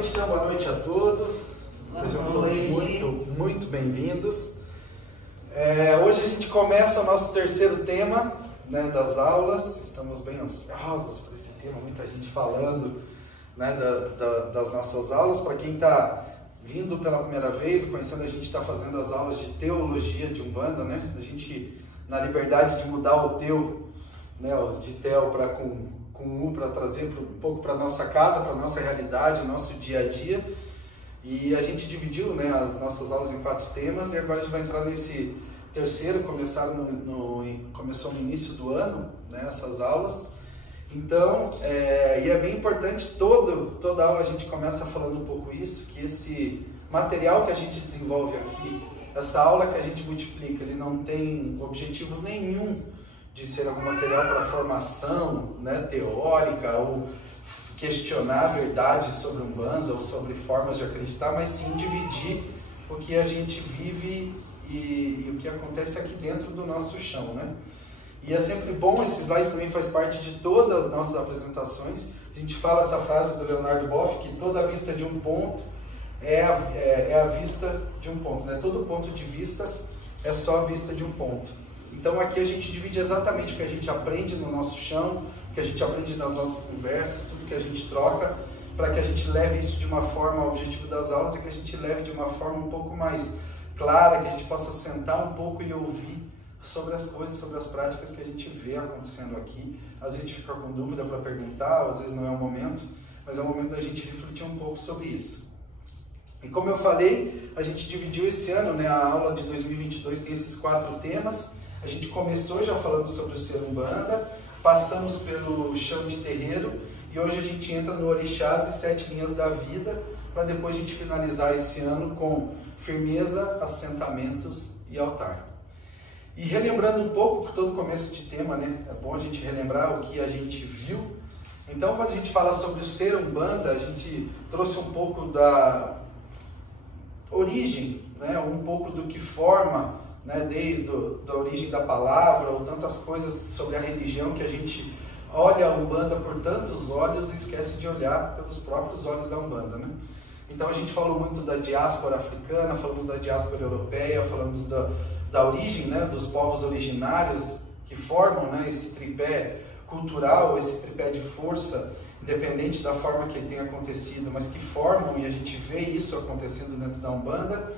boa noite a todos. Sejam todos muito bem-vindos. Hoje a gente começa o nosso terceiro tema, né, das aulas. Estamos bem ansiosos por esse tema, muita gente falando, né, das nossas aulas. Para quem está vindo pela primeira vez, conhecendo, a gente está fazendo as aulas de teologia de Umbanda, né? A gente, na liberdade de mudar o teu, né, de tel para com U, para trazer um pouco para a nossa casa, para a nossa realidade, o nosso dia a dia. E a gente dividiu, né, as nossas aulas em 4 temas, e agora a gente vai entrar nesse terceiro. Começou no início do ano, né, essas aulas. Então, e é bem importante, toda aula a gente começa falando um pouco isso, que esse material que a gente desenvolve aqui, essa aula que a gente multiplica, ele não tem objetivo nenhum de ser algum material para formação, né, teórica, ou questionar verdades sobre Umbanda ou sobre formas de acreditar, mas sim dividir o que a gente vive e o que acontece aqui dentro do nosso chão, né? E é sempre bom, esse slide também faz parte de todas as nossas apresentações. A gente fala essa frase do Leonardo Boff, que toda vista de um ponto é a vista de um ponto, né? Todo ponto de vista é só a vista de um ponto. Então aqui a gente divide exatamente o que a gente aprende no nosso chão, o que a gente aprende nas nossas conversas, tudo que a gente troca, para que a gente leve isso de uma forma, o objetivo das aulas é que a gente leve de uma forma um pouco mais clara, que a gente possa sentar um pouco e ouvir sobre as coisas, sobre as práticas que a gente vê acontecendo aqui. Às vezes a gente fica com dúvida para perguntar, às vezes não é o momento, mas é o momento da gente refletir um pouco sobre isso. E como eu falei, a gente dividiu esse ano, né, a aula de 2022 tem esses 4 temas. A gente começou já falando sobre o ser Umbanda, passamos pelo chão de terreiro e hoje a gente entra no Orixás e 7 linhas da vida, para depois a gente finalizar esse ano com firmeza, assentamentos e altar. E relembrando um pouco, todo começo de tema, né, é bom a gente relembrar o que a gente viu. Então, quando a gente fala sobre o ser Umbanda, a gente trouxe um pouco da origem, né, um pouco do que forma, né, desde a origem da palavra, ou tantas coisas sobre a religião, que a gente olha a Umbanda por tantos olhos e esquece de olhar pelos próprios olhos da Umbanda, né? Então a gente falou muito da diáspora africana, falamos da diáspora europeia, falamos da origem, né, dos povos originários que formam, né, esse tripé cultural, esse tripé de força, independente da forma que tenha acontecido, mas que formam, e a gente vê isso acontecendo dentro da Umbanda,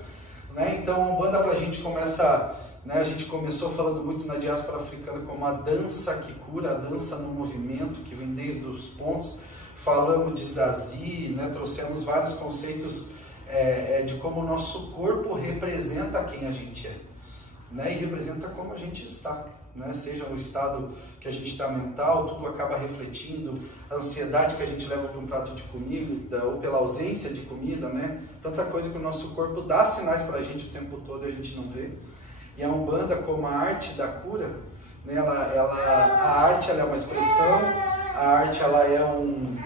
né? Então a Umbanda, para a gente começa, né, a gente começou falando muito na diáspora africana como a dança que cura, a dança no movimento, que vem desde os pontos. Falamos de Zazi, né, trouxemos vários conceitos de como o nosso corpo representa quem a gente é, né, e representa como a gente está, né, seja no estado que a gente está mental, tudo acaba refletindo, a ansiedade que a gente leva para um prato de comida, ou pela ausência de comida, né, tanta coisa que o nosso corpo dá sinais para a gente o tempo todo e a gente não vê. E a Umbanda, como a arte da cura, né, a arte ela é uma expressão, a arte ela é um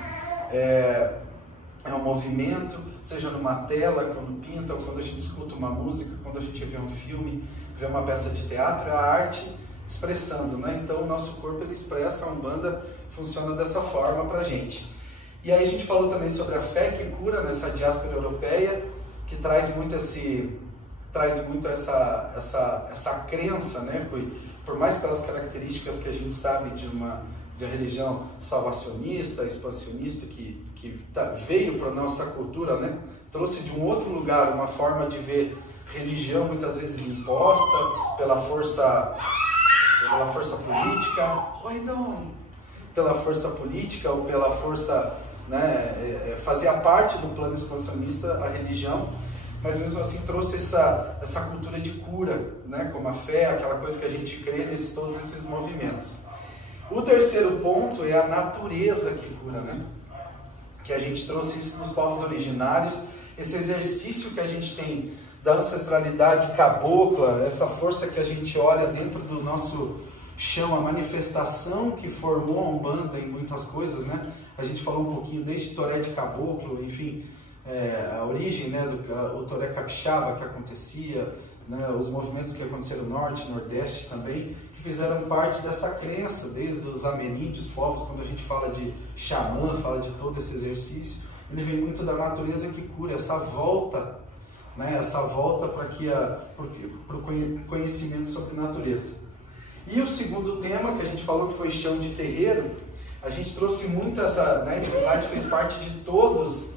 movimento, seja numa tela, quando pinta, ou quando a gente escuta uma música, quando a gente vê um filme, vê uma peça de teatro, é a arte expressando, né? Então o nosso corpo ele expressa, a Umbanda funciona dessa forma pra gente. E aí a gente falou também sobre a fé que cura nessa diáspora europeia, que traz muito essa crença, né? Por mais pelas características que a gente sabe de uma religião salvacionista, expansionista, que veio para a nossa cultura, né? Trouxe de um outro lugar uma forma de ver religião muitas vezes imposta pela força política, ou então pela força política, ou pela força, né, fazia parte do plano expansionista a religião, mas mesmo assim trouxe essa cultura de cura, né, como a fé, aquela coisa que a gente crê todos esses movimentos. O terceiro ponto é a natureza que cura, né? Que a gente trouxe isso dos povos originários, esse exercício que a gente tem da ancestralidade cabocla, essa força que a gente olha dentro do nosso chão, a manifestação que formou a Umbanda em muitas coisas, né? A gente falou um pouquinho desde Toré de Caboclo, enfim, a origem, né, o Toré Capixaba que acontecia, né, os movimentos que aconteceram no Norte, Nordeste também, que fizeram parte dessa crença, desde os ameríndios, povos, quando a gente fala de xamã, fala de todo esse exercício, ele vem muito da natureza que cura, essa volta, né? Essa volta para o conhecimento sobre natureza. E o segundo tema que a gente falou, que foi chão de terreiro, a gente trouxe muito essa, né, esse slide fez parte de todas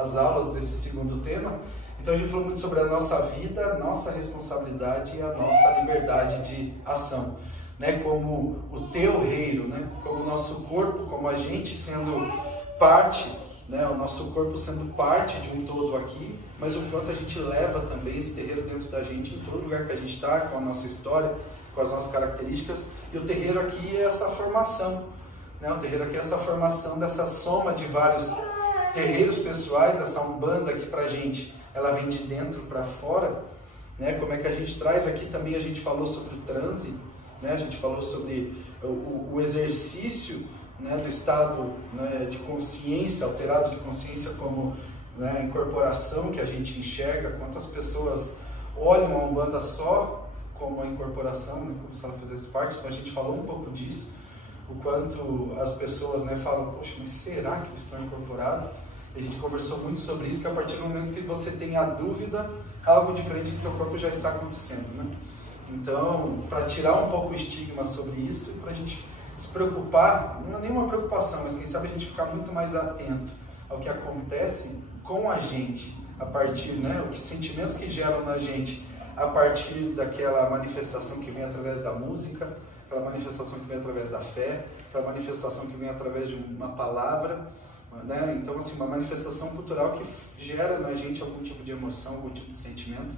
as aulas desse segundo tema. Então a gente falou muito sobre a nossa vida, nossa responsabilidade e a nossa liberdade de ação, né? Como o teu reino, né? Como o nosso corpo, como a gente sendo parte, né? O nosso corpo sendo parte de um todo aqui, mas o quanto a gente leva também esse terreiro dentro da gente, em todo lugar que a gente está, com a nossa história, com as nossas características. E o terreiro aqui é essa formação, né? O terreiro aqui é essa formação dessa soma de vários terreiros pessoais, dessa umbanda aqui pra gente, ela vem de dentro para fora, né? Como é que a gente traz aqui também, a gente falou sobre o transe, né? A gente falou sobre o exercício, né, do estado, né, de consciência, alterado de consciência, como, né, a incorporação que a gente enxerga. Quantas pessoas olham a umbanda só como a incorporação, né, como se ela fizesse parte, mas a gente falou um pouco disso, o quanto as pessoas, né, falam, poxa, mas será que eu estou incorporado? A gente conversou muito sobre isso, que a partir do momento que você tem a dúvida, algo diferente do teu corpo já está acontecendo, né? Então, para tirar um pouco o estigma sobre isso, para a gente se preocupar, não é nenhuma preocupação, mas quem sabe a gente ficar muito mais atento ao que acontece com a gente, a partir, né, os sentimentos que geram na gente, a partir daquela manifestação que vem através da música, aquela manifestação que vem através da fé, aquela manifestação que vem através de uma palavra, né? Então, assim, uma manifestação cultural que gera na gente algum tipo de emoção, algum tipo de sentimento,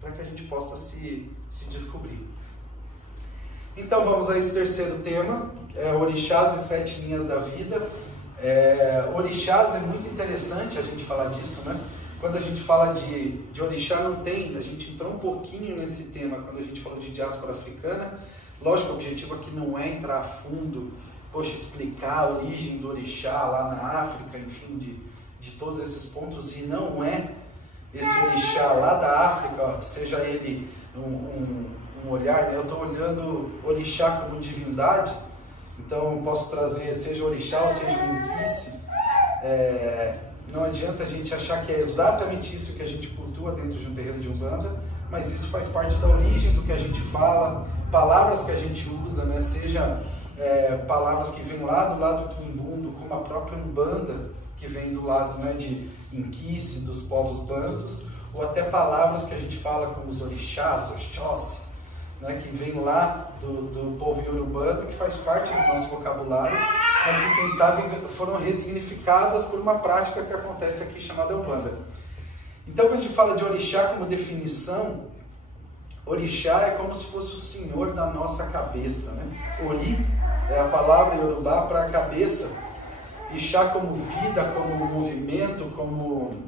para que a gente possa se descobrir. Então, vamos a esse terceiro tema, Orixás e Sete Linhas da Vida. Orixás é muito interessante a gente falar disso, né? Quando a gente fala de orixá, não tem, a gente entrou um pouquinho nesse tema quando a gente falou de diáspora africana. Lógico, o objetivo aqui não é entrar a fundo, poxa, explicar a origem do orixá lá na África, enfim, de todos esses pontos, e não é esse orixá lá da África, ó, seja ele um olhar, né? Eu estou olhando orixá como divindade, então eu posso trazer, seja orixá ou seja um inquice, não adianta a gente achar que é exatamente isso que a gente cultua dentro de um terreiro de umbanda, mas isso faz parte da origem do que a gente fala, palavras que a gente usa, né? Seja palavras que vêm lá do lado quimbundo, como a própria umbanda, que vem do lado, né, de inquice, dos povos bantus, ou até palavras que a gente fala como os orixás, oxóssi, né, que vem lá do povo iorubano, que faz parte do nosso vocabulário, mas que, quem sabe, foram ressignificadas por uma prática que acontece aqui chamada umbanda. Então, quando a gente fala de orixá como definição, orixá é como se fosse o senhor da nossa cabeça, né? Ori é a palavra iorubá para cabeça, Ixá como vida, como movimento, como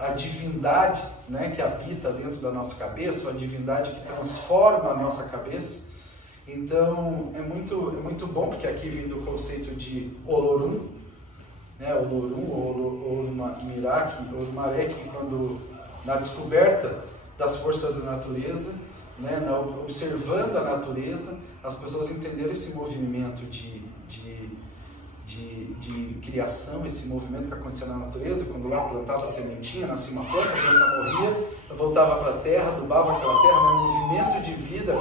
a divindade, né, que habita dentro da nossa cabeça, a divindade que transforma a nossa cabeça. Então é muito bom, porque aqui vem do conceito de Olorum, né, Olumarek, quando na descoberta das forças da natureza, né, observando a natureza, as pessoas entenderam esse movimento de criação, esse movimento que acontecia na natureza, quando lá plantava a sementinha, nascia uma planta, a planta morria, voltava para a terra, adubava aquela terra, né? O movimento de vida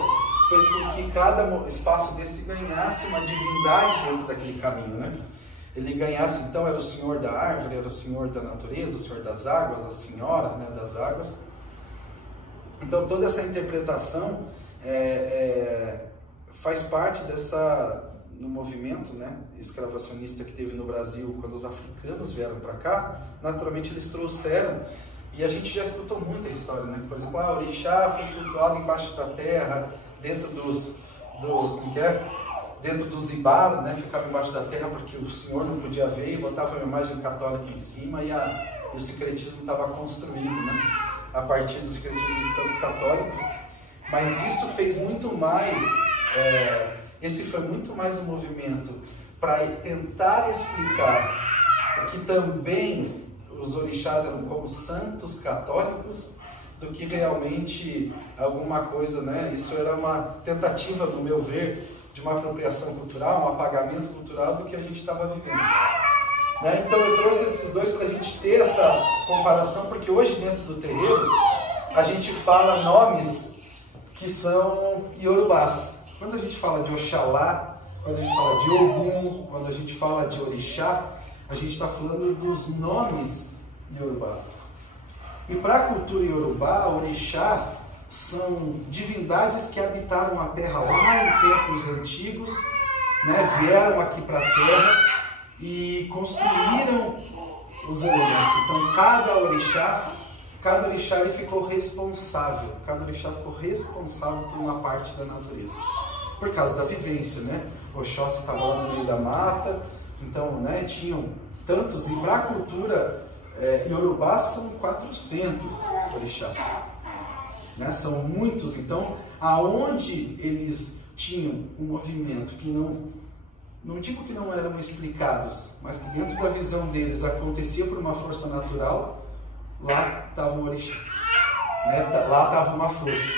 fez com que cada espaço desse ganhasse uma divindade dentro daquele caminho, né? Ele ganhasse, então, era o senhor da árvore, era o senhor da natureza, o senhor das águas, a senhora, né, das águas. Então, toda essa interpretação faz parte no movimento, né, escravacionista que teve no Brasil quando os africanos vieram para cá. Naturalmente eles trouxeram, e a gente já escutou muita história, né? Por exemplo, o orixá foi cultuado embaixo da terra, dentro dos ibás, né? Ficava embaixo da terra porque o senhor não podia ver, e botava uma imagem católica em cima, e o sincretismo estava construído, né, a partir do sincretismo dos santos católicos. Mas isso fez muito mais, esse foi muito mais um movimento para tentar explicar que também os orixás eram como santos católicos, do que realmente alguma coisa, né? Isso era uma tentativa, no meu ver, de uma apropriação cultural, um apagamento cultural do que a gente estava vivendo. Né? Então eu trouxe esses dois para a gente ter essa comparação, porque hoje dentro do terreiro a gente fala nomes que são iorubás. Quando a gente fala de Oxalá, quando a gente fala de Ogum, quando a gente fala de Orixá, a gente está falando dos nomes iorubás. E para a cultura iorubá, Orixá são divindades que habitaram a terra lá em tempos antigos, né? Vieram aqui para a terra e construíram os elementos. Então cada orixá ele ficou responsável, cada orixá ficou responsável por uma parte da natureza, por causa da vivência, né? Oxóssi estava lá no meio da mata, então, né, tinham tantos, e para a cultura iorubá são 400 orixás, né? São muitos. Então, aonde eles tinham um movimento que não digo que não eram explicados, mas que dentro da visão deles acontecia por uma força natural, lá estava um orixá, né? Lá estava uma força.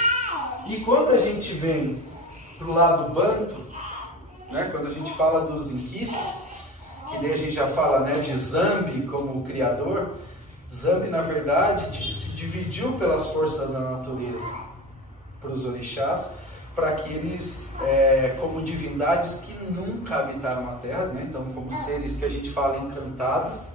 E quando a gente vem para o lado banto, né? Quando a gente fala dos inquices, que daí a gente já fala, né, de Zambi como criador, Zambi na verdade se dividiu pelas forças da natureza para os orixás, para que eles, como divindades que nunca habitaram a Terra, né? Então como seres que a gente fala encantados,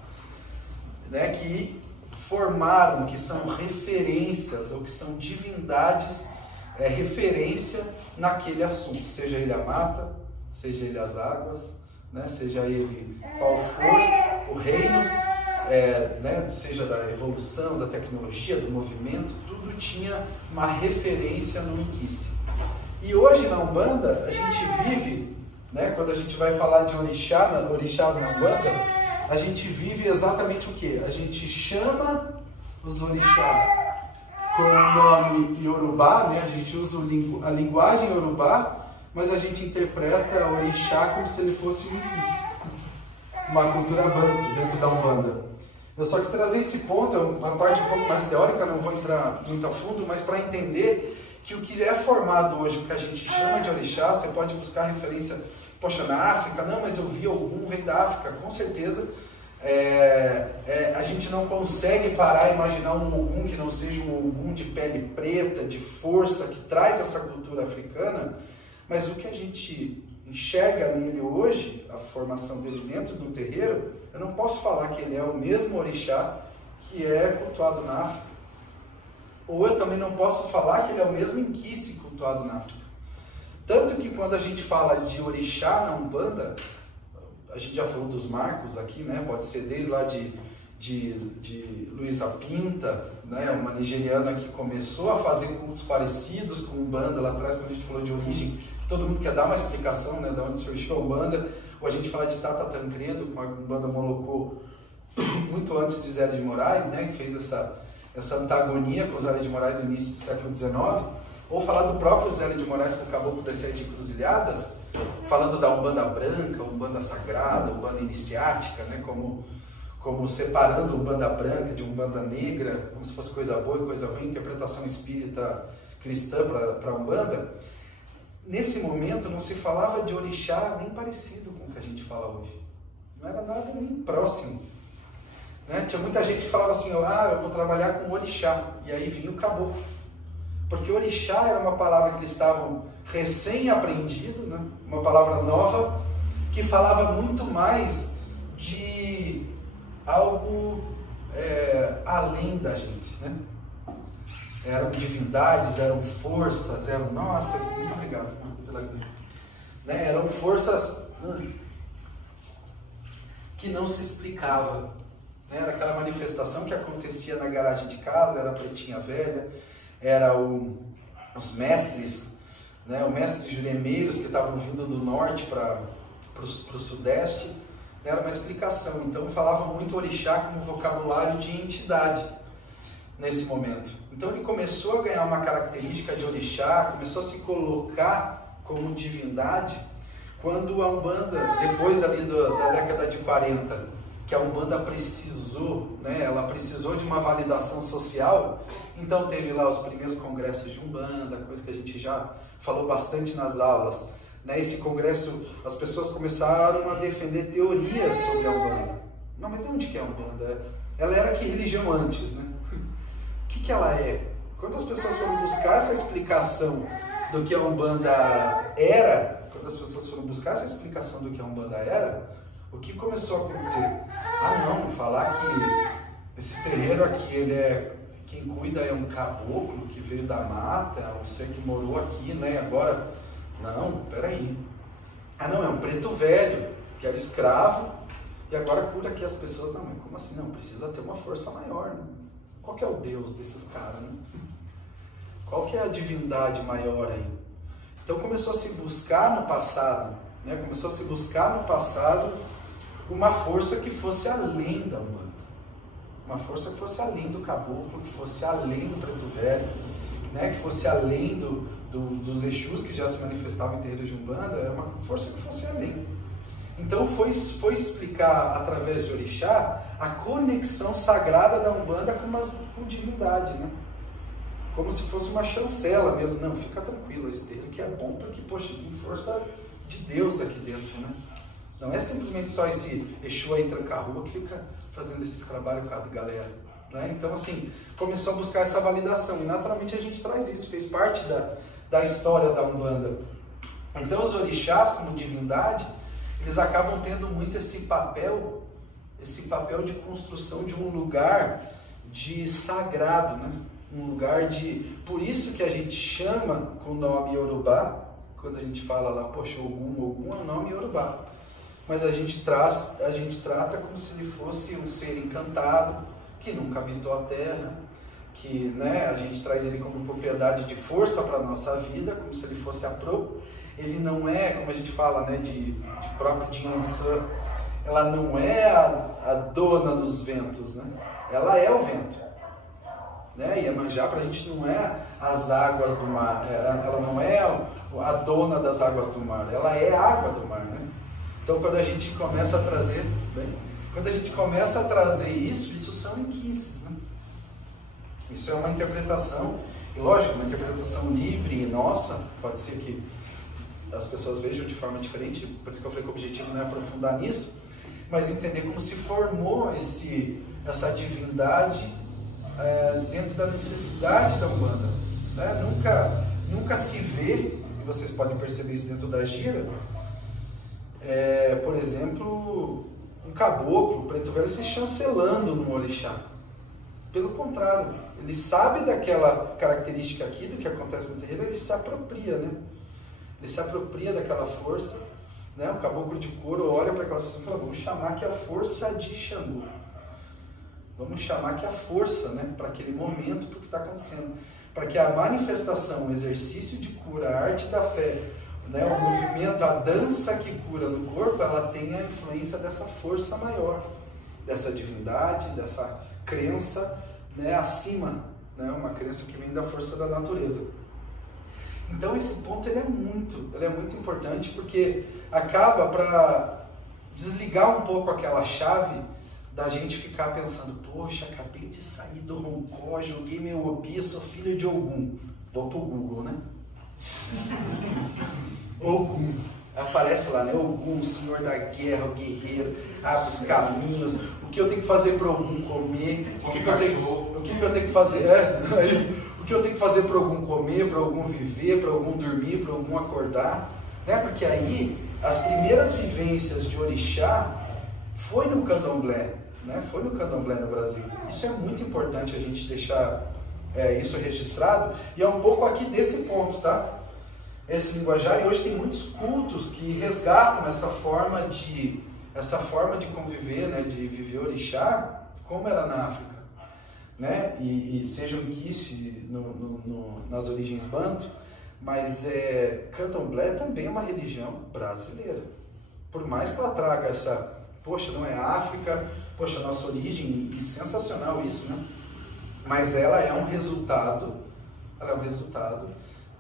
né? Que formaram, que são referências, ou que são divindades, referência naquele assunto, seja ele a mata, seja ele as águas, né? Seja ele qual for o reino, né? Seja da evolução, da tecnologia, do movimento, tudo tinha uma referência no inquice. E hoje na Umbanda a gente vive, né, quando a gente vai falar de orixás na Umbanda, a gente vive exatamente o que? A gente chama os orixás com o nome iorubá, né? A gente usa a linguagem iorubá, mas a gente interpreta o orixá como se ele fosse um inquice, uma cultura banto dentro da Umbanda. Eu só quis trazer esse ponto, é uma parte um pouco mais teórica, não vou entrar muito a fundo, mas para entender que o que é formado hoje, o que a gente chama de orixá, você pode buscar referência, poxa, na África, não, mas eu vi algum, vem da África, com certeza. A gente não consegue parar e imaginar um Ogum que não seja um Ogum de pele preta, de força, que traz essa cultura africana, mas o que a gente enxerga nele hoje, a formação dele dentro do terreiro, eu não posso falar que ele é o mesmo orixá que é cultuado na África. Ou eu também não posso falar que ele é o mesmo inquice cultuado na África. Tanto que quando a gente fala de orixá na Umbanda, a gente já falou dos marcos aqui, né? Pode ser desde lá de Luísa Pinta, né? Uma nigeriana que começou a fazer cultos parecidos com Umbanda lá atrás, quando a gente falou de origem. Todo mundo quer dar uma explicação, né, de onde surgiu a Umbanda. Ou a gente fala de Tata Tancredo, com a Umbanda Molocô, muito antes de Zé de Moraes, né? Que fez essa antagonia com o Zé de Moraes no início do século XIX, ou falar do próprio Zé de Moraes com o Caboclo das Sete Encruzilhadas, falando da Umbanda Branca, Umbanda Sagrada, Umbanda Iniciática, né? como separando Umbanda Branca de Umbanda Negra, como se fosse coisa boa e coisa ruim, interpretação espírita cristã para Umbanda. Nesse momento não se falava de orixá nem parecido com o que a gente fala hoje, não era nada nem próximo. Né? Tinha muita gente que falava assim, eu vou trabalhar com orixá, e aí vinha o caboclo. Porque orixá era uma palavra que eles estavam recém-aprendido, né? Uma palavra nova, que falava muito mais de algo além da gente. Né? Eram divindades, eram forças, nossa, muito obrigado pela vida. Né? Eram forças que não se explicava. Era aquela manifestação que acontecia na garagem de casa, era a pretinha velha, era os mestres, né, o mestre de juremeiros que estavam vindo do norte para o sudeste, era uma explicação. Então falava muito orixá como vocabulário de entidade nesse momento. Então ele começou a ganhar uma característica de orixá, começou a se colocar como divindade, quando a Umbanda, depois ali da década de 40, que a Umbanda precisou, né? Ela precisou de uma validação social, então teve lá os primeiros congressos de Umbanda, coisa que a gente já falou bastante nas aulas. Né? Esse congresso, as pessoas começaram a defender teorias sobre a Umbanda. Não, mas de onde que é a Umbanda? Ela era que religião antes, né? O que ela é? Quando as pessoas foram buscar essa explicação do que a Umbanda era, quando as pessoas foram buscar essa explicação do que a Umbanda era, o que começou a acontecer? Ah não, falar que esse terreiro aqui, ele é, quem cuida é um caboclo que veio da mata, você que morou aqui, né? Agora, não, peraí. Ah não, é um preto velho, que era escravo, e agora cura aqui as pessoas. Não, mas como assim? Não, precisa ter uma força maior, né? Qual que é o Deus desses caras, né? Qual que é a divindade maior aí? Então começou a se buscar no passado, né? Começou a se buscar no passado uma força que fosse além da Umbanda. Uma força que fosse além do caboclo, que fosse além do preto velho, né? Que fosse além dos Exus que já se manifestavam em terreiro de Umbanda, é uma força que fosse além. Então foi explicar através de Orixá a conexão sagrada da Umbanda com divindade, né? Como se fosse uma chancela mesmo. Não, fica tranquilo, esse terreiro que é bom porque, poxa, tem força de Deus aqui dentro, né? Não é simplesmente só esse Exu aí tranca-rua que fica fazendo esses trabalhos com a galera, né? Então, assim, começou a buscar essa validação e naturalmente a gente traz isso, fez parte da história da Umbanda. Então, os orixás, como divindade, eles acabam tendo muito esse papel de construção de um lugar de sagrado, né? Um lugar de... Por isso que a gente chama com o nome Yorubá, quando a gente fala lá, poxa, Ogum é o nome Yorubá. Mas a gente trata como se ele fosse um ser encantado, que nunca habitou a Terra, que, né, a gente traz ele como propriedade de força para a nossa vida, como se ele fosse ele não é, como a gente fala, né, de próprio de Yansan, ela não é a dona dos ventos, né? Ela é o vento, né? Iemanjá para a gente não é as águas do mar, ela não é a dona das águas do mar, ela é a água do mar, né? Então quando a gente começa a trazer, isso são inquices, né? Isso é uma interpretação, e lógico, uma interpretação livre e nossa, pode ser que as pessoas vejam de forma diferente, por isso que eu falei que o objetivo não é aprofundar nisso, mas entender como se formou essa divindade dentro da necessidade da Umbanda, né? Nunca se vê, e vocês podem perceber isso dentro da gira, por exemplo, um caboclo, preto velho, se chancelando no orixá. Pelo contrário, ele sabe daquela característica aqui, do que acontece no terreiro, ele se apropria, né? Ele se apropria daquela força, né? O caboclo de couro olha para aquela situação e fala, vamos chamar aqui a força de Xangô. Vamos chamar aqui a força, né? Para aquele momento, para o que está acontecendo. Para que a manifestação, o exercício de cura, a arte da fé, né? O movimento, a dança que cura no corpo, ela tem a influência dessa força maior, dessa divindade, dessa crença, né? Acima, né? Uma crença que vem da força da natureza. Então esse ponto ele é muito importante, porque acaba para desligar um pouco aquela chave da gente ficar pensando, poxa, acabei de sair do Roncó, joguei meu Obi, sou filho de Ogum. Vou pro Google, né? Ogum. Aparece lá, né? Ogum, o senhor da guerra, o guerreiro, abre os caminhos, o que eu tenho que fazer para Ogum comer, o que eu tenho que fazer, não é isso? O que eu tenho que fazer para Ogum comer, para Ogum viver, para Ogum dormir, para Ogum acordar, né? Porque aí as primeiras vivências de orixá foi no candomblé, né? Foi no candomblé no Brasil. Isso é muito importante a gente deixar isso registrado, e é um pouco aqui desse ponto, tá? Esse linguajar, e hoje tem muitos cultos que resgatam essa forma de conviver, né? De viver orixá como era na África, né? E seja um inquice nas origens banto, mas candomblé também é uma religião brasileira. Por mais que ela traga essa, poxa, não é África, poxa, nossa origem, e sensacional isso, né? Mas ela é um resultado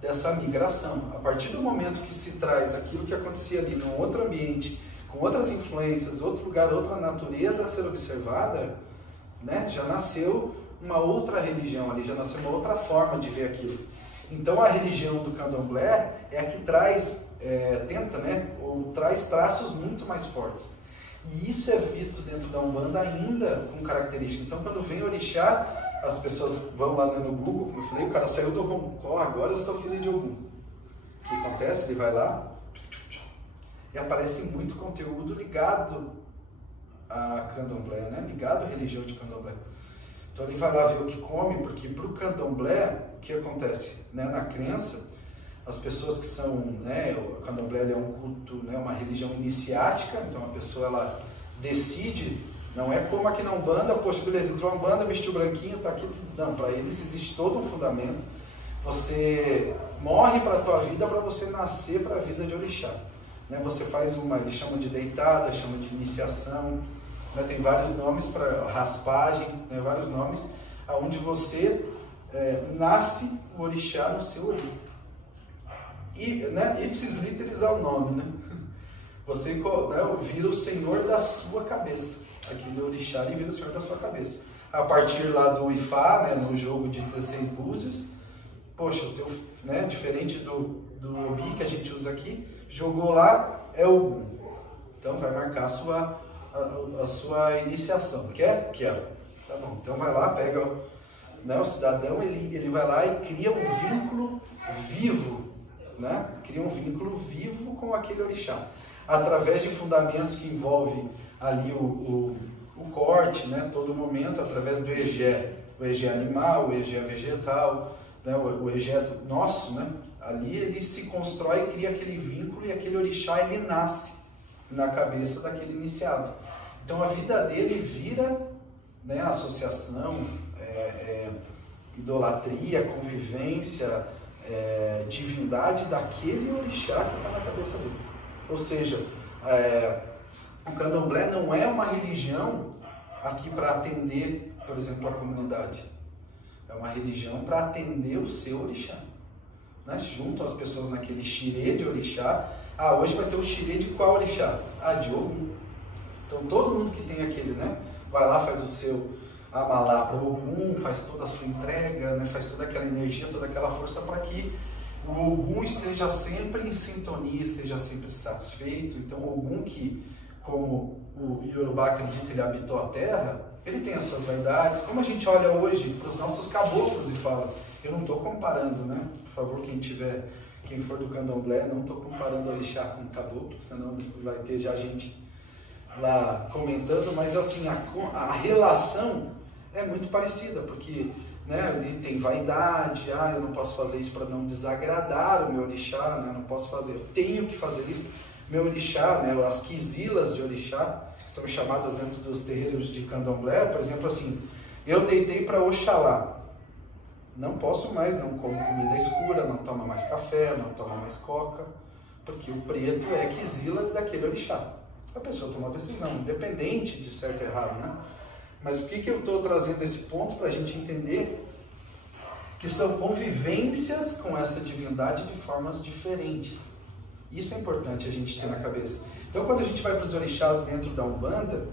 dessa migração. A partir do momento que se traz aquilo que acontecia ali num outro ambiente, com outras influências, outro lugar, outra natureza a ser observada, né? Já nasceu uma outra religião ali, já nasceu uma outra forma de ver aquilo. Então a religião do candomblé é a que traz, tenta, né? Ou traz traços muito mais fortes. E isso é visto dentro da Umbanda ainda com característica. Então, quando vem orixá, as pessoas vão lá no Google, como eu falei, o cara saiu do Roncó, agora eu sou filho de Ogum. O que acontece? Ele vai lá e aparece muito conteúdo ligado a Candomblé, né? Ligado à religião de Candomblé. Então ele vai lá ver o que come, porque para o Candomblé, o que acontece? Né? Na crença, as pessoas que são, né, o Candomblé é um culto, né, uma religião iniciática, então a pessoa ela decide, não é como aqui na Umbanda, poxa, beleza, entrou na Umbanda, vestiu branquinho, tá aqui, não, para eles existe todo um fundamento. Você morre para a tua vida para você nascer para a vida de orixá. Né? Você faz eles chamam de deitada, chamam de iniciação, né? Tem vários nomes para raspagem, né? Vários nomes, onde você nasce o orixá no seu olho. E, né, ipsis literis é o nome, né? Você, né, vira o senhor da sua cabeça. Aquele orixá ele vira o senhor da sua cabeça. A partir lá do Ifá, né, no jogo de 16 búzios, poxa, o teu, né, diferente do Obi que a gente usa aqui, jogou lá, é Ogum. Então vai marcar a sua iniciação. Quer? Quero. Tá bom. Então vai lá, pega, né, o cidadão, ele vai lá e cria um vínculo vivo. Né? Cria um vínculo vivo com aquele orixá, através de fundamentos que envolvem ali o corte, né? Todo momento, através do egé, o egé animal, o egé vegetal, né? O egé nosso, né? Ali ele se constrói, cria aquele vínculo e aquele orixá ele nasce na cabeça daquele iniciado. Então a vida dele vira, né, associação, idolatria, convivência, divindade daquele orixá que está na cabeça dele. Ou seja, o Candomblé não é uma religião aqui para atender, por exemplo, a comunidade. É uma religião para atender o seu orixá. Né? Se juntam as pessoas naquele xirê de orixá. Ah, hoje vai ter o xirê de qual orixá? Ah, de Ogum. Então todo mundo que tem aquele, né, vai lá, faz o seu amalá para o Ogum, faz toda a sua entrega, né, faz toda aquela energia, toda aquela força para que o Ogum esteja sempre em sintonia, esteja sempre satisfeito. Então o Ogum, que como o Yorubá acredita, ele habitou a terra, ele tem as suas vaidades. Como a gente olha hoje para os nossos caboclos e fala, eu não estou comparando, né? Por favor, quem for do Candomblé, não estou comparando orixá com caboclo, senão vai ter já gente lá comentando, mas assim, a relação é muito parecida, porque, né, ele tem vaidade, eu não posso fazer isso para não desagradar o meu orixá, né, não posso fazer, eu tenho que fazer isso. Meu orixá, né, as quisilas de orixá, que são chamadas dentro dos terreiros de Candomblé, por exemplo, assim, eu deitei para Oxalá, não posso mais, não como comida escura, não tomo mais café, não tomo mais coca, porque o preto é quisila daquele orixá. A pessoa toma uma decisão, independente de certo e errado, né? Mas por que eu estou trazendo esse ponto? Para a gente entender que são convivências com essa divindade de formas diferentes. Isso é importante a gente ter na cabeça. Então, quando a gente vai para os orixás dentro da Umbanda,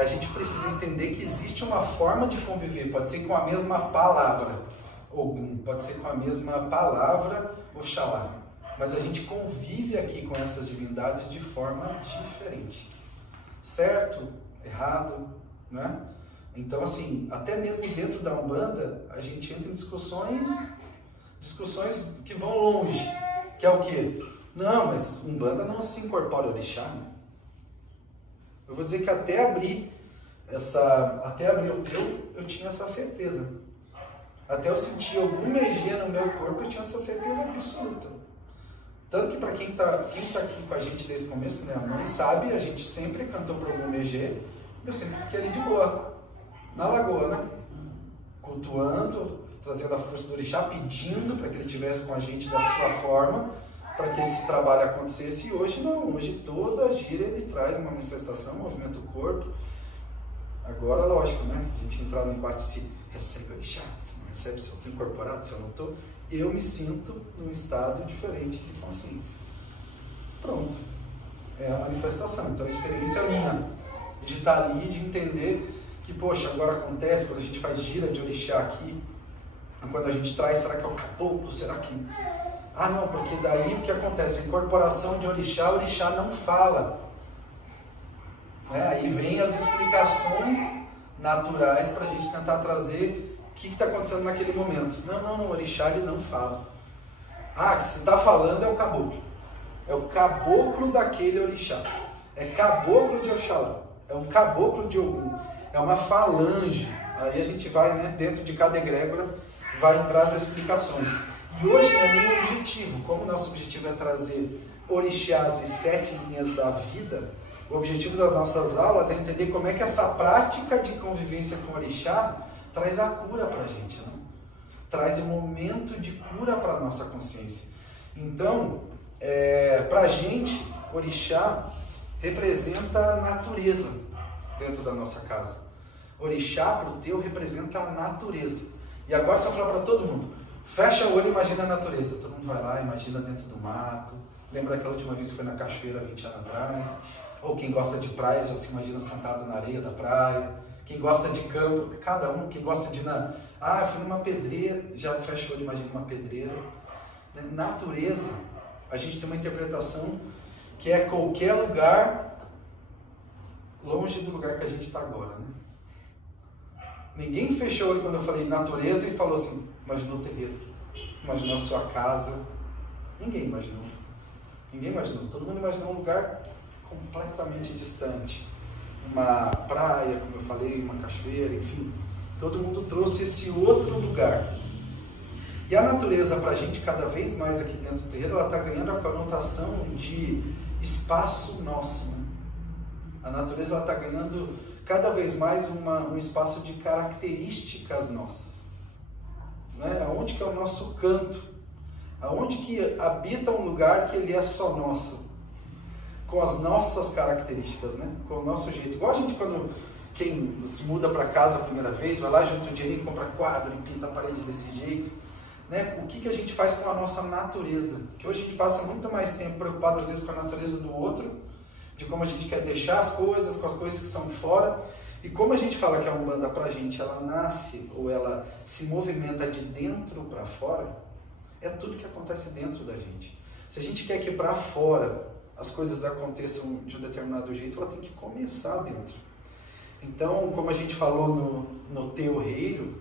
a gente precisa entender que existe uma forma de conviver. Pode ser com a mesma palavra Ogum, pode ser com a mesma palavra Oxalá. Mas a gente convive aqui com essas divindades de forma diferente. Certo? Errado? Né? Então, assim, até mesmo dentro da Umbanda, a gente entra em discussões que vão longe. Que é o quê? Não, mas Umbanda não se incorpora ao orixá. Né? Eu vou dizer que até abrir o teu, eu tinha essa certeza. Até eu sentir alguma energia no meu corpo, eu tinha essa certeza absoluta. Tanto que para quem tá aqui com a gente desde o começo, né, a mãe sabe, a gente sempre cantou para algum EG, eu sempre fiquei ali de boa, na lagoa, né? Cultuando, trazendo a força do orixá, pedindo para que ele estivesse com a gente da sua forma, para que esse trabalho acontecesse. E hoje não, hoje toda a gira ele traz uma manifestação, movimenta o corpo. Agora, lógico, né? A gente entrar no embate se recebe o orixá, se não recebe, se eu estou incorporado, se eu não estou. Eu me sinto num estado diferente de consciência. Pronto. É a manifestação. Então, a experiência minha de estar ali, de entender que, poxa, agora acontece, quando a gente faz gira de orixá aqui, quando a gente traz, será que é o caboclo? Será que... Ah, não, porque daí o que acontece? A incorporação de orixá, o orixá não fala. né? Aí vem as explicações naturais para a gente tentar trazer o que está acontecendo naquele momento. Não, o orixá ele não fala. Ah, que se está falando é o caboclo. É o caboclo daquele orixá. É caboclo de Oxalá. É um caboclo de Ogum. É uma falange. Aí a gente vai, né, dentro de cada egrégora, vai entrar as explicações. E hoje não é nem o objetivo. Como o nosso objetivo é trazer orixás e 7 linhas da vida, o objetivo das nossas aulas é entender como é que essa prática de convivência com o orixá traz a cura para a gente, né? Traz um momento de cura para a nossa consciência. Então, para a gente, orixá representa a natureza dentro da nossa casa. Orixá, para o teu, representa a natureza. E agora você vai falar para todo mundo, fecha o olho e imagina a natureza. Todo mundo vai lá, imagina dentro do mato. Lembra daquela última vez que foi na cachoeira 20 anos atrás? Ou quem gosta de praia já se imagina sentado na areia da praia. Quem gosta de campo, cada um, quem gosta de... eu fui numa pedreira, já fecha o olho e imagina uma pedreira. Natureza, a gente tem uma interpretação que é qualquer lugar longe do lugar que a gente está agora, né? Ninguém fechou o olho quando eu falei natureza e falou assim, imaginou o terreiro aqui, imaginou a sua casa. Ninguém imaginou. Ninguém imaginou. Todo mundo imaginou um lugar completamente distante. Uma praia, como eu falei, uma cachoeira, enfim. Todo mundo trouxe esse outro lugar. E a natureza, para a gente, cada vez mais aqui dentro do terreiro, ela está ganhando a conotação de espaço nosso, né? A natureza está ganhando cada vez mais um espaço de características nossas, né? Aonde que é o nosso canto, aonde que habita um lugar que ele é só nosso, com as nossas características, né? Com o nosso jeito. Igual a gente quem se muda para casa a primeira vez, vai lá, junta um dinheirinho, compra quadro e pinta a parede desse jeito, né? O que a gente faz com a nossa natureza? Que hoje a gente passa muito mais tempo preocupado às vezes com a natureza do outro, de como a gente quer deixar as coisas, com as coisas que são fora. E como a gente fala que a Umbanda pra gente, ela nasce ou ela se movimenta de dentro para fora, é tudo que acontece dentro da gente. Se a gente quer que para fora as coisas aconteçam de um determinado jeito, ela tem que começar dentro. Então, como a gente falou no terreiro,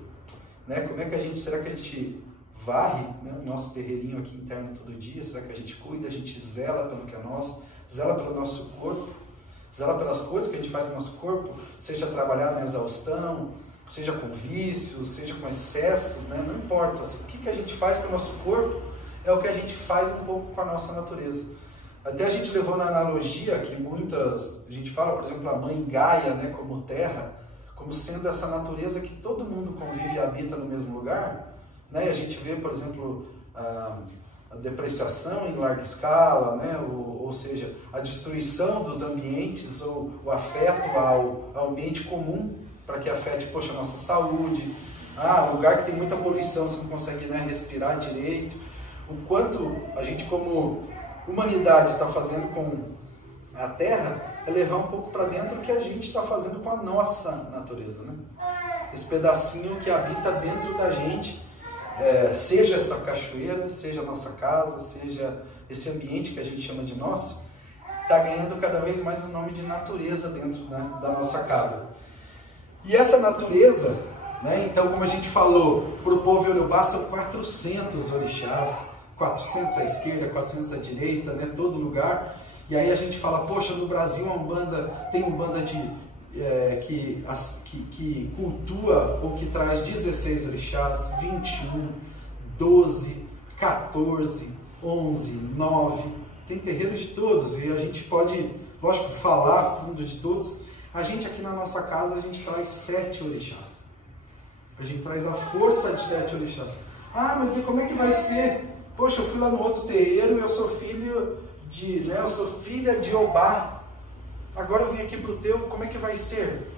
né, como é que será que a gente varre, né, o nosso terreirinho aqui interno todo dia? Será que a gente cuida, a gente zela pelo que é nosso, zela pelo nosso corpo, zela pelas coisas que a gente faz no nosso corpo, seja trabalhar na exaustão, seja com vícios, seja com excessos, né? Não importa. O que a gente faz com o nosso corpo é o que a gente faz um pouco com a nossa natureza. Até a gente levou na analogia que a gente fala, por exemplo, a mãe Gaia, né, como terra, como sendo essa natureza que todo mundo convive e habita no mesmo lugar, né? A gente vê, por exemplo, a depreciação em larga escala, né? Ou seja, a destruição dos ambientes ou o afeto ao ambiente comum para que afete, a nossa saúde. Lugar que tem muita poluição, você não consegue, né, respirar direito. O quanto a gente, como humanidade, está fazendo com a Terra é levar um pouco para dentro o que a gente está fazendo com a nossa natureza, né? Esse pedacinho que habita dentro da gente, seja essa cachoeira, seja a nossa casa, seja esse ambiente que a gente chama de nosso, está ganhando cada vez mais o nome de natureza dentro, né, da nossa casa. E essa natureza, né, então, como a gente falou, para o povo iorubá são 400 orixás, 400 à esquerda, 400 à direita, né, todo lugar. E aí a gente fala, poxa, no Brasil a Umbanda tem Umbanda que cultua ou que traz 16 orixás, 21, 12, 14, 11, 9, tem terreiros de todos e a gente pode, lógico, falar a fundo de todos. A gente aqui na nossa casa, a gente traz 7 orixás. A gente traz a força de 7 orixás. Mas e como é que vai ser? Poxa, eu fui lá no outro terreiro e eu sou filha de Obá. Agora eu vim aqui pro teu, como é que vai ser?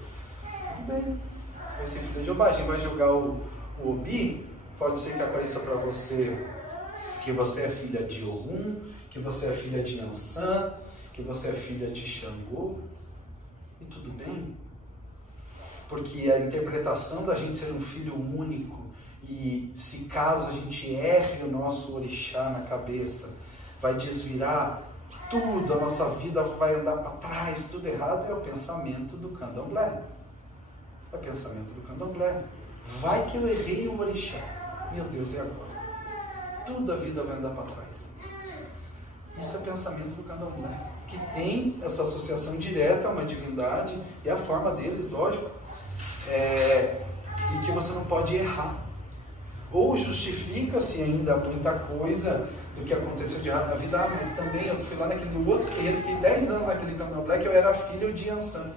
Tudo bem, você vai ser filha de Obá. A gente vai jogar o Obi, pode ser que apareça para você que você é filha de Ogum, que você é filha de Ansã, que você é filha de Xangô. E tudo bem, porque a interpretação da gente ser um filho único e se caso a gente erre o nosso orixá na cabeça, vai desvirar tudo, a nossa vida vai andar para trás, tudo errado, é o pensamento do candomblé. É o pensamento do candomblé. Vai que eu errei o orixá. Meu Deus, e agora? Tudo a vida vai andar para trás. Isso é o pensamento do candomblé, que tem essa associação direta a uma divindade, e a forma deles, lógico, e que você não pode errar. Ou justifica-se ainda muita coisa do que aconteceu de errado na vida, mas também eu fui lá no outro terreiro, fiquei 10 anos naquele candomblé, que eu era filho de Yansan.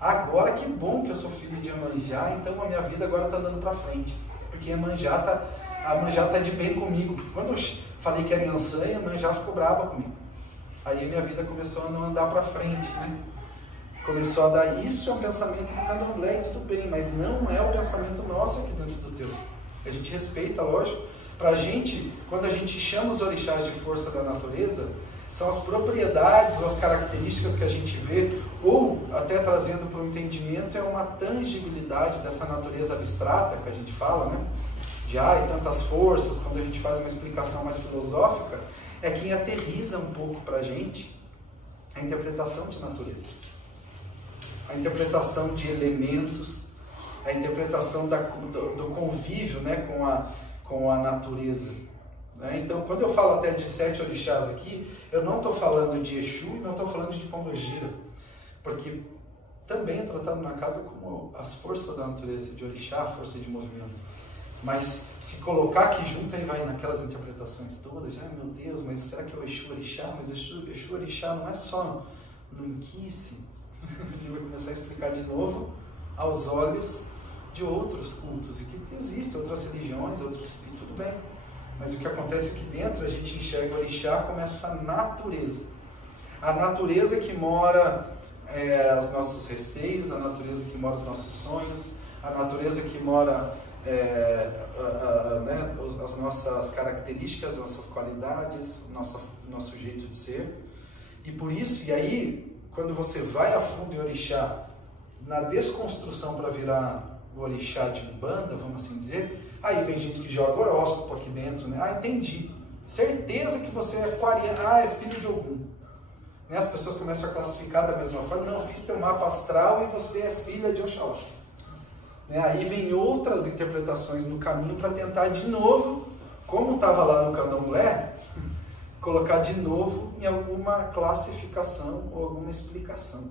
Agora, que bom que eu sou filho de Iemanjá, então a minha vida agora está andando para frente. Porque a Iemanjá está de bem comigo. Porque quando eu falei que era Yansan, a Iemanjá ficou brava comigo. Aí a minha vida começou a não andar para frente, né? Começou a dar, isso é um pensamento do candomblé, e tudo bem, mas não é o pensamento nosso aqui dentro do teu. A gente respeita, lógico. Pra gente, quando a gente chama os orixás de força da natureza, são as propriedades ou as características que a gente vê, ou até trazendo para o entendimento, é uma tangibilidade dessa natureza abstrata que a gente fala, né? De e tantas forças, quando a gente faz uma explicação mais filosófica, é quem aterriza um pouco para a gente a interpretação de natureza. A interpretação de elementos, a interpretação do convívio, né, com a natureza. Né? Então, quando eu falo até de 7 orixás aqui, eu não estou falando de Exu e não estou falando de Pombogira, porque também é tratado na casa como as forças da natureza, de orixá, força de movimento. Mas se colocar aqui junto, aí vai naquelas interpretações todas, meu Deus, mas será que é o Exu orixá? Mas Exu orixá não é só no Inquice. A gente vai começar a explicar de novo aos olhos de outros cultos, e que existem outras religiões, e tudo bem. Mas o que acontece aqui dentro, a gente enxerga o orixá como essa natureza. A natureza que mora os nossos receios, a natureza que mora os nossos sonhos, a natureza que mora né, as nossas características, as nossas qualidades, o nosso jeito de ser. E por isso, e aí, quando você vai a fundo em orixá, na desconstrução para virar o orixá de Umbanda, vamos assim dizer, aí vem gente que joga horóscopo aqui dentro, né? Entendi. Certeza que você é aquariano, é filho de Ogum. Né? As pessoas começam a classificar da mesma forma, não, fiz teu mapa astral e você é filha de Oxalá. Né? Aí vem outras interpretações no caminho para tentar de novo, como estava lá no candomblé, colocar de novo em alguma classificação ou alguma explicação.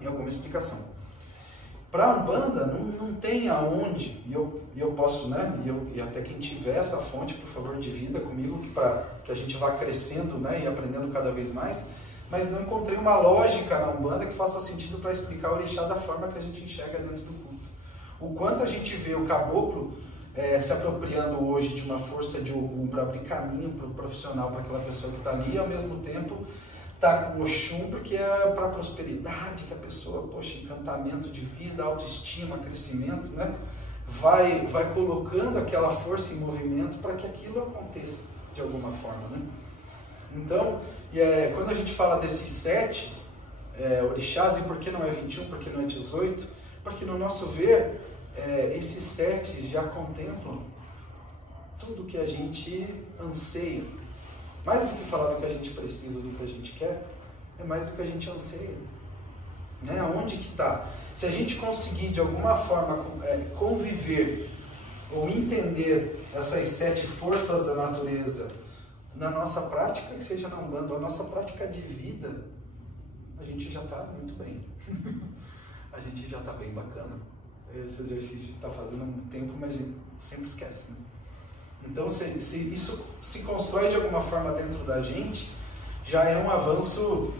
Em alguma explicação. Para a Umbanda, não tem aonde, e eu posso, né, e até quem tiver essa fonte, por favor, divida comigo, para que a gente vá crescendo, né, e aprendendo cada vez mais, mas não encontrei uma lógica na Umbanda que faça sentido para explicar o orixá da forma que a gente enxerga dentro do culto. O quanto a gente vê o caboclo se apropriando hoje de uma força de Ogum para abrir caminho para o profissional, para aquela pessoa que está ali, e ao mesmo tempo está com Oxum, porque é para a prosperidade, que a pessoa, poxa, encantamento de vida, autoestima, crescimento, né? Vai colocando aquela força em movimento para que aquilo aconteça de alguma forma, né? Então, quando a gente fala desses 7 orixás, e por que não é 21, por que não é 18? Porque no nosso ver, esses 7 já contemplam tudo que a gente anseia. Mais do que falar do que a gente precisa, do que a gente quer, é mais do que a gente anseia. Né? Onde que está? Se a gente conseguir, de alguma forma, conviver ou entender essas 7 forças da natureza na nossa prática, que seja na Umbanda, ou a nossa prática de vida, a gente já está muito bem. A gente já está bem bacana. Esse exercício está fazendo há muito tempo, mas a gente sempre esquece, né? Então, se isso se constrói de alguma forma dentro da gente, já é um avanço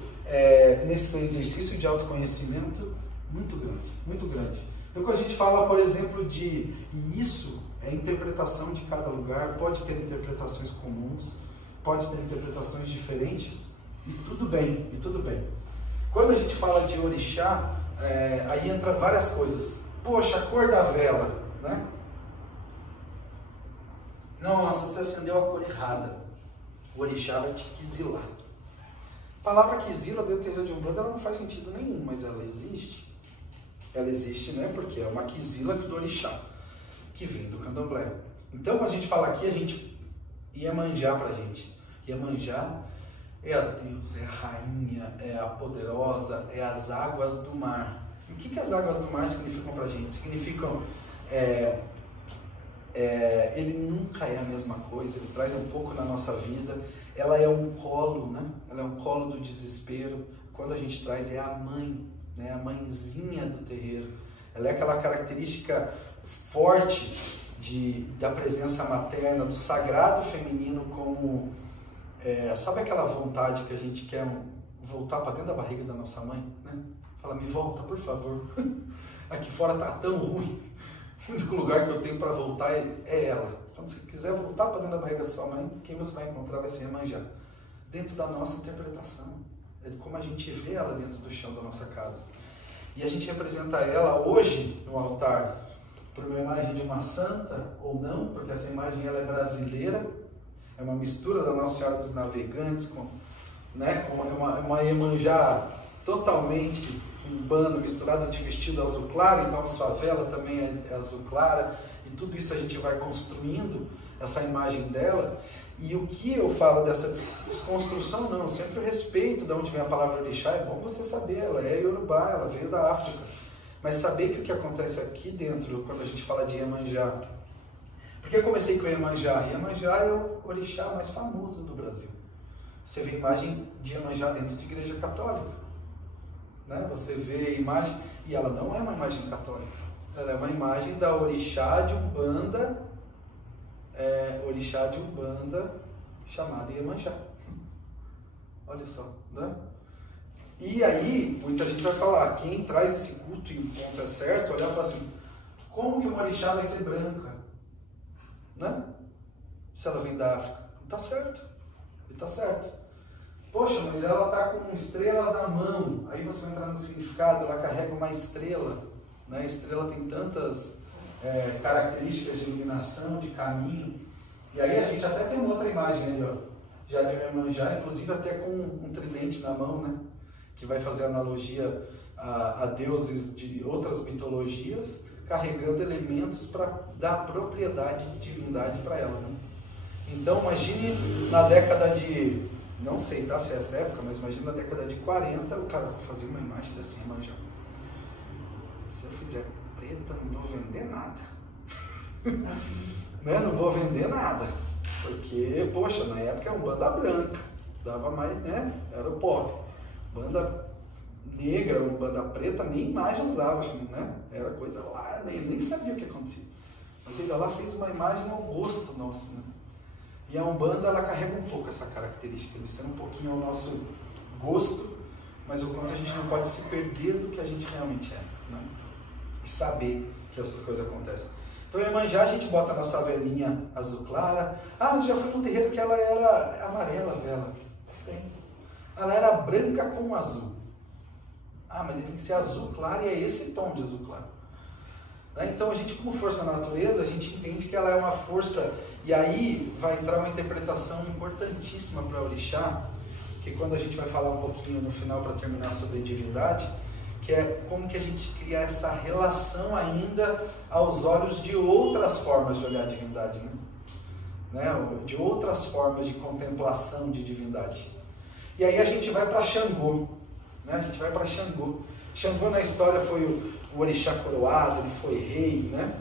nesse exercício de autoconhecimento muito grande, muito grande. Então, quando a gente fala, por exemplo, e isso é interpretação de cada lugar, pode ter interpretações comuns, pode ter interpretações diferentes, e tudo bem, e tudo bem. Quando a gente fala de orixá, aí entra várias coisas. Poxa, a cor da vela, né? Nossa, você acendeu a cor errada. O orixá vai te quizilar. A palavra quizila dentro do terreiro de Umbanda ela não faz sentido nenhum, mas ela existe. Ela existe, né? Porque é uma quizila do orixá, que vem do candomblé. Então, quando a gente fala aqui, a gente Iemanjá pra gente. Iemanjá é a deusa, é a rainha, é a poderosa, é as águas do mar. E o que as águas do mar significam para a gente? Significam, ele nunca é a mesma coisa, ele traz um pouco na nossa vida, ela é um colo, né? Ela é um colo do desespero. Quando a gente traz, é a mãe, né? A mãezinha do terreiro. Ela é aquela característica forte da presença materna, do sagrado feminino, como, sabe aquela vontade que a gente quer voltar para dentro da barriga da nossa mãe, né? Fala, me volta, por favor. Aqui fora tá tão ruim. O único lugar que eu tenho para voltar é ela. Quando você quiser voltar para dentro da barriga da sua mãe, quem você vai encontrar vai ser Iemanjá. Dentro da nossa interpretação. É de como a gente vê ela dentro do chão da nossa casa. E a gente representa ela hoje no altar por uma imagem de uma santa, ou não, porque essa imagem ela é brasileira, é uma mistura da Nossa Senhora dos Navegantes com uma Iemanjá totalmente umbanda, misturada de vestido azul claro, então a sua vela também é azul clara, e tudo isso a gente vai construindo essa imagem dela. E o que eu falo dessa desconstrução, não, sempre o respeito de onde vem a palavra orixá, é bom você saber, ela é iorubá, ela veio da África, mas saber que o que acontece aqui dentro, quando a gente fala de Iemanjá, porque eu comecei com Iemanjá, Iemanjá é o orixá mais famoso do Brasil. Você vê imagem de Iemanjá dentro de igreja católica, né? Você vê a imagem, e ela não é uma imagem católica, ela é uma imagem da orixá de Umbanda, chamada Iemanjá. Olha só, né? E aí, muita gente vai falar, quem traz esse culto e o ponto é certo, olhar e falar assim, como que uma orixá vai ser branca? Né? Se ela vem da África. Está certo. Está certo. Poxa, mas ela está com estrelas na mão. Aí você vai entrar no significado, ela carrega uma estrela. Né? A estrela tem tantas características de iluminação, de caminho. E aí a gente até tem uma outra imagem ali, ó, já de Iemanjá, inclusive até com um tridente na mão, né? Que vai fazer analogia a deuses de outras mitologias, carregando elementos para dar propriedade de divindade para ela. Né? Então, imagine na década de, não sei tá, se é essa época, mas imagine na década de 40, o cara vai fazer uma imagem dessa Iemanjá. Se eu fizer preta, não vou vender nada. Né? Não vou vender nada. Porque, poxa, na época era uma banda branca, dava mais, né? Era o pop. Banda negra ou banda preta, nem imagem usava, né? Era coisa lá, nem sabia o que acontecia. Mas ele lá fez uma imagem ao gosto nosso, né? E a Umbanda, ela carrega um pouco essa característica de ser um pouquinho ao nosso gosto, mas o quanto a gente não pode se perder do que a gente realmente é, né? E saber que essas coisas acontecem. Então, Iemanjá, a gente bota a nossa velinha azul clara. Ah, mas já fui num terreiro que ela era amarela, a vela. Tem. Ela era branca com azul. Ah, mas ele tem que ser azul claro e é esse tom de azul claro. Então, a gente, como força da natureza, a gente entende que ela é uma força. E aí vai entrar uma interpretação importantíssima para o orixá, que quando a gente vai falar um pouquinho no final para terminar sobre divindade, que é como que a gente cria essa relação ainda aos olhos de outras formas de olhar a divindade, né? De outras formas de contemplação de divindade. E aí a gente vai para Xangô, né? A gente vai para Xangô. Xangô na história foi o orixá coroado, ele foi rei, né?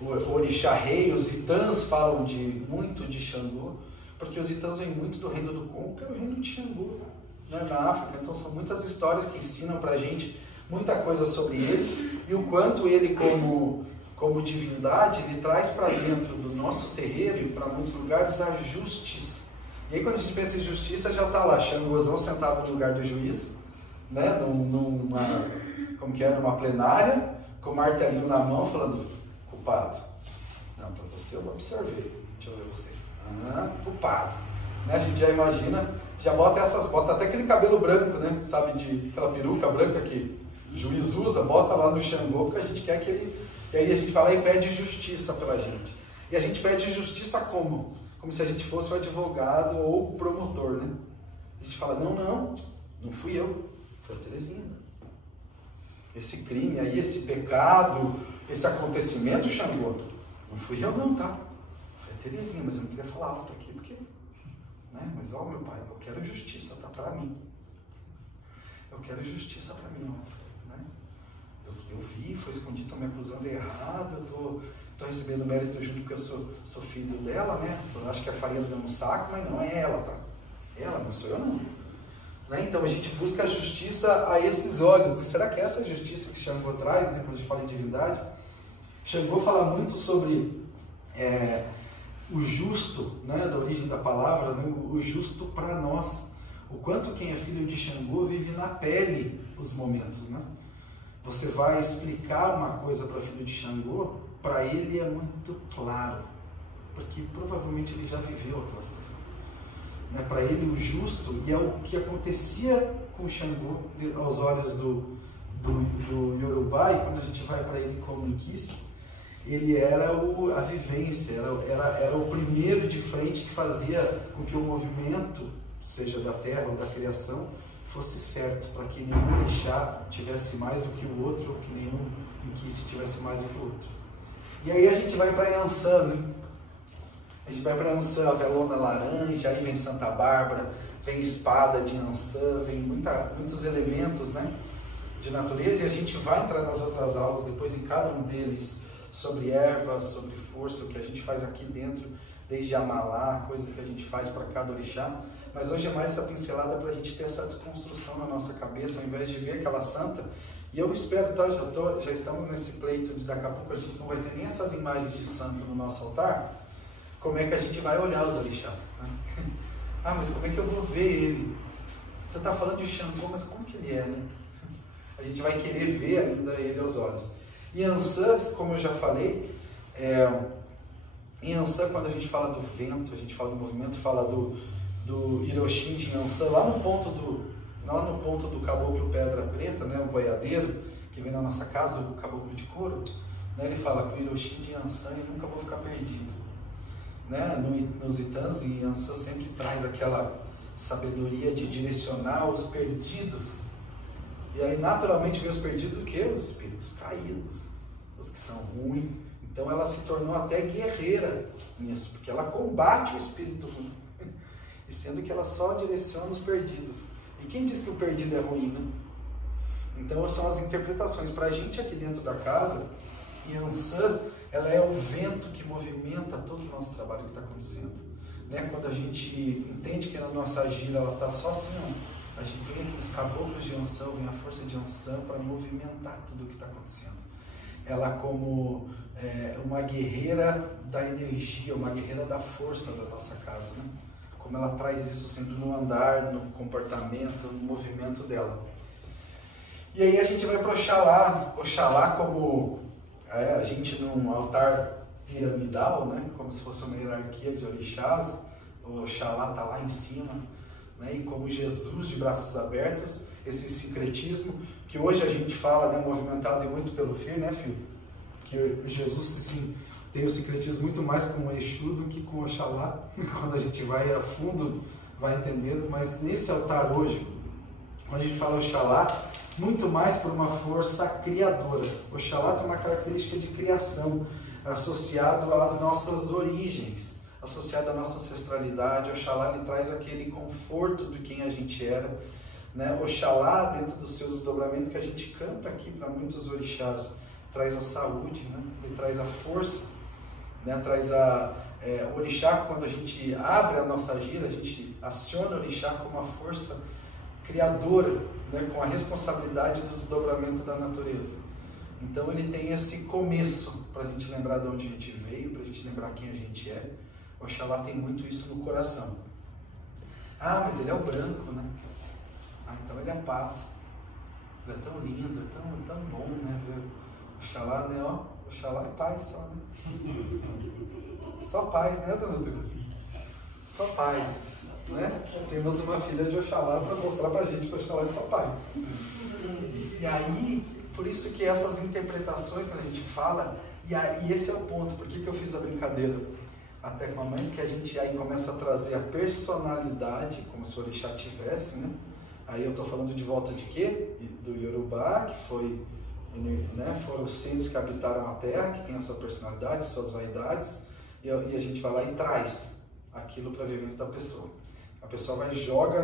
O orixá rei, os itãs falam muito de Xangô, porque os itãs vêm muito do reino do Congo, que é o reino de Xangô, né, na África. Então são muitas histórias que ensinam pra gente muita coisa sobre ele e o quanto ele como divindade, ele traz para dentro do nosso terreiro e para muitos lugares a justiça. E aí quando a gente pensa em justiça, já está lá Xangôzão sentado no lugar do juiz, né, numa plenária, com o martelinho na mão, falando, culpado. Não, para você eu vou absorver. Deixa eu ver você. Culpado. Né, a gente já imagina, já bota até aquele cabelo branco, né, sabe, aquela peruca branca que o juiz usa, bota lá no Xangô, porque a gente quer que ele... E aí a gente vai lá e pede justiça pela gente. E a gente pede justiça como? Como se a gente fosse o advogado ou o promotor, né? A gente fala, não fui eu, foi a Terezinha. Esse crime aí, esse pecado, esse acontecimento, Xangô, não fui eu não, tá? Foi a Terezinha, mas eu não queria falar alto aqui, porque... né? Mas, ó, meu pai, eu quero justiça, tá para mim. Eu quero justiça para mim, né? Eu vi, foi escondido, estão me acusando errado, eu tô recebendo mérito junto porque eu sou filho dela, né? Eu acho que é a farinha do mesmo saco, mas não é ela, tá? Ela, não sou eu não. Né? Então a gente busca a justiça a esses olhos. E será que essa é a justiça que Xangô traz, né? Quando a gente fala em divindade? Xangô fala muito sobre o justo, né? Da origem da palavra, né? O justo para nós. O quanto quem é filho de Xangô vive na pele os momentos, né? Você vai explicar uma coisa para filho de Xangô, para ele é muito claro, porque provavelmente ele já viveu aquela situação. Né? Para ele o justo, e é o que acontecia com Xangô aos olhos do Yorubá, e quando a gente vai para ele como Inquice, ele era a vivência, era o primeiro de frente que fazia com que o movimento, seja da terra ou da criação, fosse certo, para que nenhum orixá tivesse mais do que o outro, ou que nenhum Inquice tivesse mais do que o outro. E aí a gente vai para Yansan, né? A gente vai para Yansan, a velona laranja, aí vem Santa Bárbara, vem espada de Yansan, vem muitos elementos, né, de natureza, e a gente vai entrar nas outras aulas, depois em cada um deles, sobre ervas, sobre força, o que a gente faz aqui dentro, desde Amalá, coisas que a gente faz para cada orixá. Mas hoje é mais essa pincelada para a gente ter essa desconstrução na nossa cabeça, ao invés de ver aquela santa. E eu espero, tá? Já estamos nesse pleito de daqui a pouco a gente não vai ter nem essas imagens de santo no nosso altar. Como é que a gente vai olhar os orixás? Né? Ah, mas como é que eu vou ver ele? Você está falando de Xangô, mas como que ele é, né? A gente vai querer ver ainda ele aos olhos. E Yansan, como eu já falei, em Yansan, quando a gente fala do vento, a gente fala do movimento, fala do Hiroshin de Yansan, lá no ponto do caboclo pedra preta, né, o boiadeiro, que vem na nossa casa, o caboclo de couro, né, ele fala que o Hiroshin de Yansan, eu nunca vou ficar perdido. Né? Nos Itãs, e Yansan sempre traz aquela sabedoria de direcionar os perdidos. E aí, naturalmente, vem os perdidos o quê? Os espíritos caídos, os que são ruins. Então, ela se tornou até guerreira nisso, porque ela combate o espírito ruim. E sendo que ela só direciona os perdidos. E quem diz que o perdido é ruim, né? Então, são as interpretações. Para a gente aqui dentro da casa, Yansan, ela é o vento que movimenta todo o nosso trabalho que está acontecendo. Né? Quando a gente entende que na nossa gira ela está só assim, ó, a gente vem aqui os caboclos de Yansan, vem a força de Yansan para movimentar tudo o que está acontecendo. Ela como uma guerreira da energia, uma guerreira da força da nossa casa, né? Como ela traz isso sempre no andar, no comportamento, no movimento dela. E aí a gente vai para Oxalá como a gente num altar piramidal, né? Como se fosse uma hierarquia de orixás, o Oxalá está lá em cima, né? E como Jesus de braços abertos, esse sincretismo, que hoje a gente fala, né, movimentado e muito pelo Fir, né, filho? Que Jesus sim, tem o sincretismo muito mais com o Exu do que com o Oxalá. Quando a gente vai a fundo, vai entendendo. Mas nesse altar hoje, quando a gente fala Oxalá, muito mais por uma força criadora. Oxalá tem uma característica de criação, associado às nossas origens, associado à nossa ancestralidade. Oxalá ele traz aquele conforto de quem a gente era, né? Oxalá, dentro do seu desdobramento que a gente canta aqui para muitos orixás, traz a saúde, né? Ele traz a força, né? Traz o orixá. Quando a gente abre a nossa gira, a gente aciona o orixá com uma força criadora, né? Com a responsabilidade do desdobramento da natureza. Então ele tem esse começo para a gente lembrar de onde a gente veio, para a gente lembrar quem a gente é. Oxalá tem muito isso no coração. Ah, mas ele é o branco, né? Ah, então ele é a paz. Ele é tão lindo, é tão bom, né? Oxalá, né? Ó, Oxalá é paz só, né? Só paz, né, dona Terezinha? Só paz, né? Temos uma filha de Oxalá para mostrar pra gente que Oxalá é só paz. E aí, por isso que essas interpretações que a gente fala, e esse é o ponto, por que eu fiz a brincadeira até com a mãe, que a gente aí começa a trazer a personalidade, como se o orixá tivesse, né? Aí eu estou falando de volta de quê? Do Yorubá, que foi, né, foram os seres que habitaram a terra, que tem a sua personalidade, suas vaidades, e a gente vai lá e traz aquilo para a vivência da pessoa. A pessoa vai e joga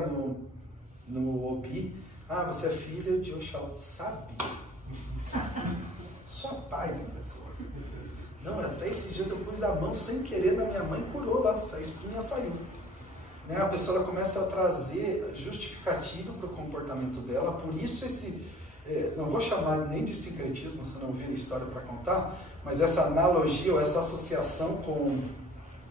no Obi, ah, você é filho de Oxalá, sabe? Só paz em pessoa. Não, até esses dias eu pus a mão sem querer na minha mãe e curou lá, a espinha saiu. Né? A pessoa ela começa a trazer justificativa para o comportamento dela, por isso não vou chamar nem de sincretismo, se não vir a história para contar, mas essa analogia ou essa associação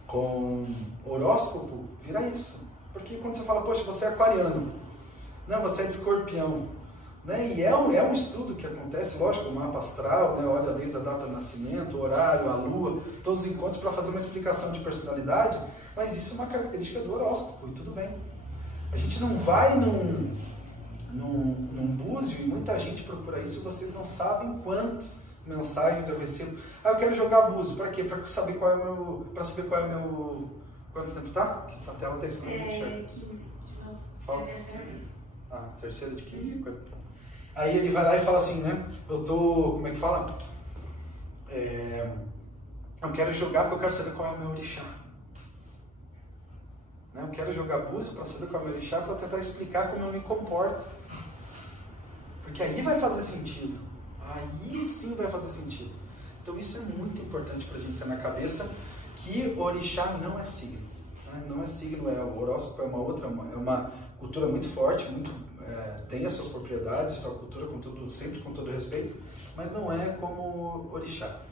com horóscopo vira isso. Porque quando você fala, poxa, você é aquariano, não, você é de escorpião, né? E é um estudo que acontece, lógico, o mapa astral, né? Olha desde a data do nascimento, o horário, a lua, todos os encontros para fazer uma explicação de personalidade, mas isso é uma característica do horóscopo, e tudo bem. A gente não vai num búzio, e muita gente procura isso, e vocês não sabem quantas mensagens eu recebo. Ah, eu quero jogar búzio, para quê? Para saber qual é o meu... Quanto tempo tá? Que a tela está escura. 15. Fala. É a terceira vez. Ah, terceira de 15. Aí ele vai lá e fala assim, né? Eu tô... Como é que fala? Eu quero jogar porque eu quero saber qual é o meu orixá. Né? Eu quero jogar búzio para saber qual é o meu orixá, para tentar explicar como eu me comporto. Porque aí vai fazer sentido. Aí sim vai fazer sentido. Então isso é muito importante para a gente ter na cabeça, que orixá não é signo. Né? Não é signo, o horóscopo é uma cultura muito forte, tem as suas propriedades, sua cultura, sempre com todo respeito, mas não é como orixá.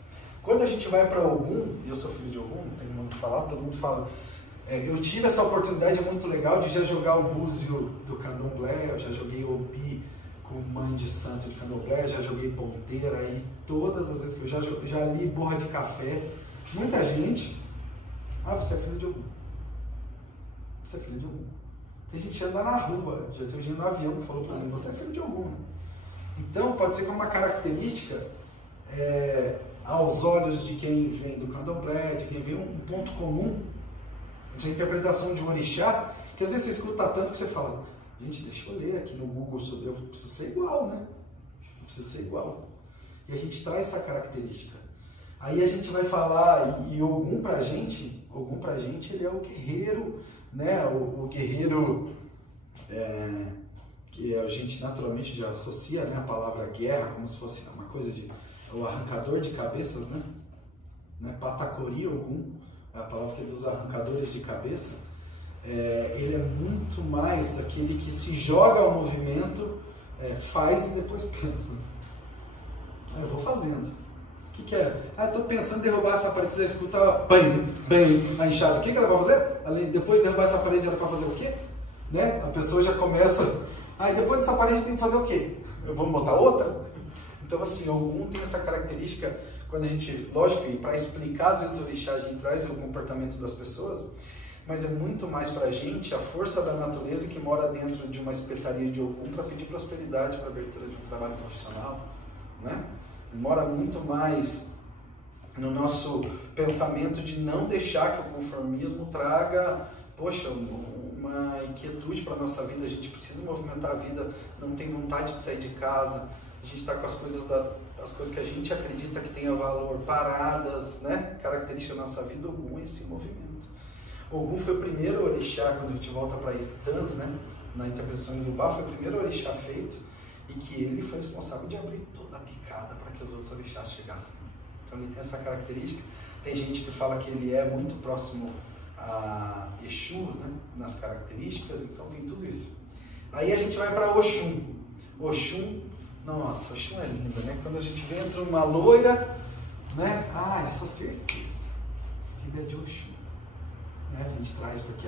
Quando a gente vai para Ogum, e eu sou filho de Ogum, não tem muito falar, todo mundo fala, eu tive essa oportunidade muito legal de já jogar o búzio do candomblé, eu já joguei Obi com mãe de santo de candomblé, já joguei ponteira, e todas as vezes que eu já li borra de café, muita gente, você é filho de Ogum. Você é filho de Ogum. Tem gente que anda na rua, já tem gente no avião que falou para mim, você é filho de Ogum. Então, pode ser que uma característica, aos olhos de quem vem do candomblé, de quem vem um ponto comum, de interpretação de um orixá, que às vezes você escuta tanto que você fala, gente, deixa eu ler aqui no Google, eu preciso ser igual, né? Eu preciso ser igual. E a gente traz essa característica. Aí a gente vai falar, e Ogum pra gente ele é o guerreiro, né? O guerreiro que a gente naturalmente já associa, né, a palavra guerra como se fosse uma coisa o arrancador de cabeças, né? Patacori Ogum, a palavra que é dos arrancadores de cabeça. Ele é muito mais daquele que se joga ao movimento, faz e depois pensa. Eu vou fazendo. O que é? Estou pensando em derrubar essa parede, você escuta bem, a enxada. O que ela vai fazer? Depois de derrubar essa parede, ela vai fazer o quê? Né? A pessoa já começa, depois dessa parede tem que fazer o quê? Eu vou botar outra? Então assim, Ogum tem essa característica, quando a gente, lógico, para explicar às vezes o orixá, a gente traz o comportamento das pessoas, mas é muito mais para a gente a força da natureza que mora dentro de uma espetaria de Ogum para pedir prosperidade para a abertura de um trabalho profissional, né? Mora muito mais no nosso pensamento de não deixar que o conformismo traga, uma inquietude para a nossa vida. A gente precisa movimentar a vida, não tem vontade de sair de casa, a gente está com as coisas que a gente acredita que tenha valor paradas, né? Característica da nossa vida. Ogum é esse movimento. Ogum foi o primeiro orixá, quando a gente volta para Itãs, né? Na interpretação em Lubá, foi o primeiro orixá feito, e que ele foi responsável de abrir toda a picada para que os outros orixás chegassem. Então ele tem essa característica. Tem gente que fala que ele é muito próximo a Exu, né, nas características, então tem tudo isso. Aí a gente vai para Oxum. Oxum, nossa, Oxum é linda, né? Quando a gente vê entre uma loira, né? Essa certeza, filha de Oxum. Né? A gente traz porque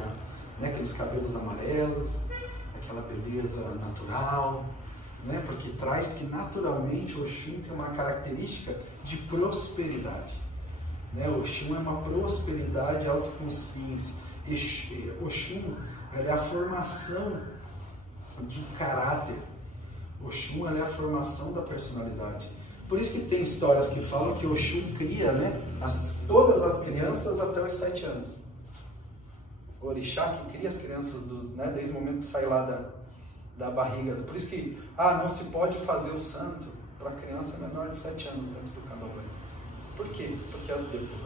aqueles cabelos amarelos, aquela beleza natural, né? Porque naturalmente Oxum tem uma característica de prosperidade, né? Oxum é uma prosperidade, autoconsciência. Oxum é a formação de um caráter. Oxum é a formação da personalidade. Por isso que tem histórias que falam que Oxum cria, né, todas as crianças até os 7 anos. O orixá que cria as crianças desde o momento que sai lá da barriga. Por isso que não se pode fazer o santo para criança menor de 7 anos dentro do candomblé. Por quê? Porque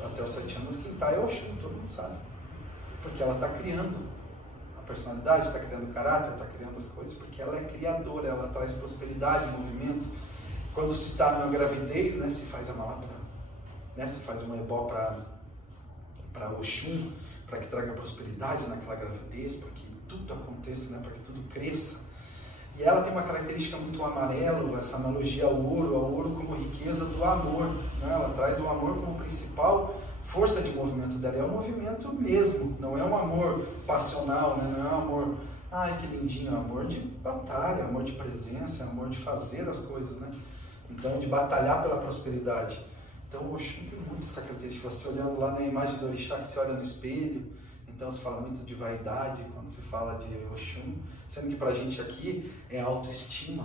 até os 7 anos quem está é Oxum, todo mundo sabe. Porque ela está criando a personalidade, está criando caráter, está criando as coisas, porque ela é criadora, ela traz prosperidade, movimento. Quando se está numa gravidez, né, se faz a mala né, se faz uma ebó para Oxum, para que traga prosperidade naquela gravidez, para que tudo aconteça, né, para que tudo cresça. E ela tem uma característica muito amarelo, essa analogia ao ouro como riqueza do amor, né? Ela traz o amor como principal força de movimento dela, é um movimento mesmo, não é um amor passional, né? Não é um amor, ai que lindinho, é um amor de batalha, amor de presença, é amor de fazer as coisas, né? Então, de batalhar pela prosperidade. Então, o Oxum tem muito essa característica, você olhando lá na imagem do orixá, que você olha no espelho, então se fala muito de vaidade quando se fala de Oxum, sendo que pra gente aqui é autoestima,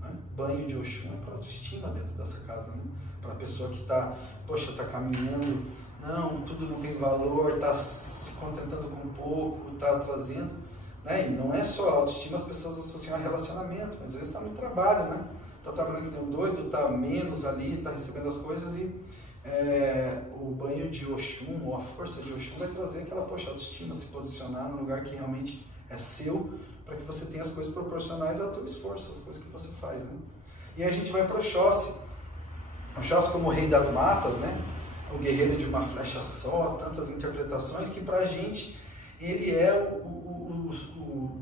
né? Banho de Oxum é para autoestima dentro dessa casa, né? Para a pessoa que está, poxa, está caminhando, não, tudo não tem valor, está se contentando com pouco, está trazendo, né? E não é só autoestima, as pessoas associam a relacionamento, mas às vezes está no trabalho, né? Está trabalhando que nem um doido, está menos ali, está recebendo as coisas e o banho de Oxum, ou a força de Oxum vai trazer aquela, poxa, autoestima, se posicionar no lugar que realmente é seu, para que você tenha as coisas proporcionais ao teu esforço, as coisas que você faz, né? E aí a gente vai para o Oxóssi. Oxóssi como o rei das matas, né? O guerreiro de uma flecha só, tantas interpretações, que para a gente ele é o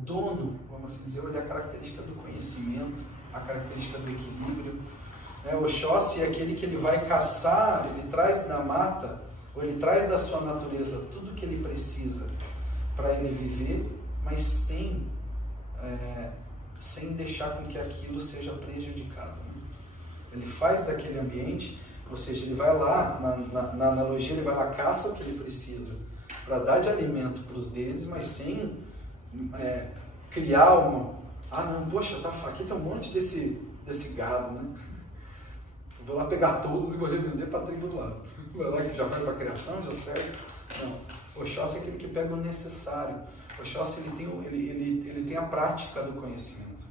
dono, vamos assim dizer, ele é a característica do conhecimento, a característica do equilíbrio. O Oxóssi é aquele que ele vai caçar, ele traz da mata, ou ele traz da sua natureza tudo que ele precisa para ele viver, mas sem deixar com que aquilo seja prejudicado, né? Ele faz daquele ambiente, ou seja, ele vai lá, na analogia, ele vai lá, caça o que ele precisa para dar de alimento para os deles, mas sem criar não, poxa, aqui tem um monte desse gado, né? Vou lá pegar todos e vou revender para a tribo do lado. Vai lá que já vai para a criação, já serve. Não. O Oxóssi é aquele que pega o necessário. O Oxóssi ele tem a prática do conhecimento.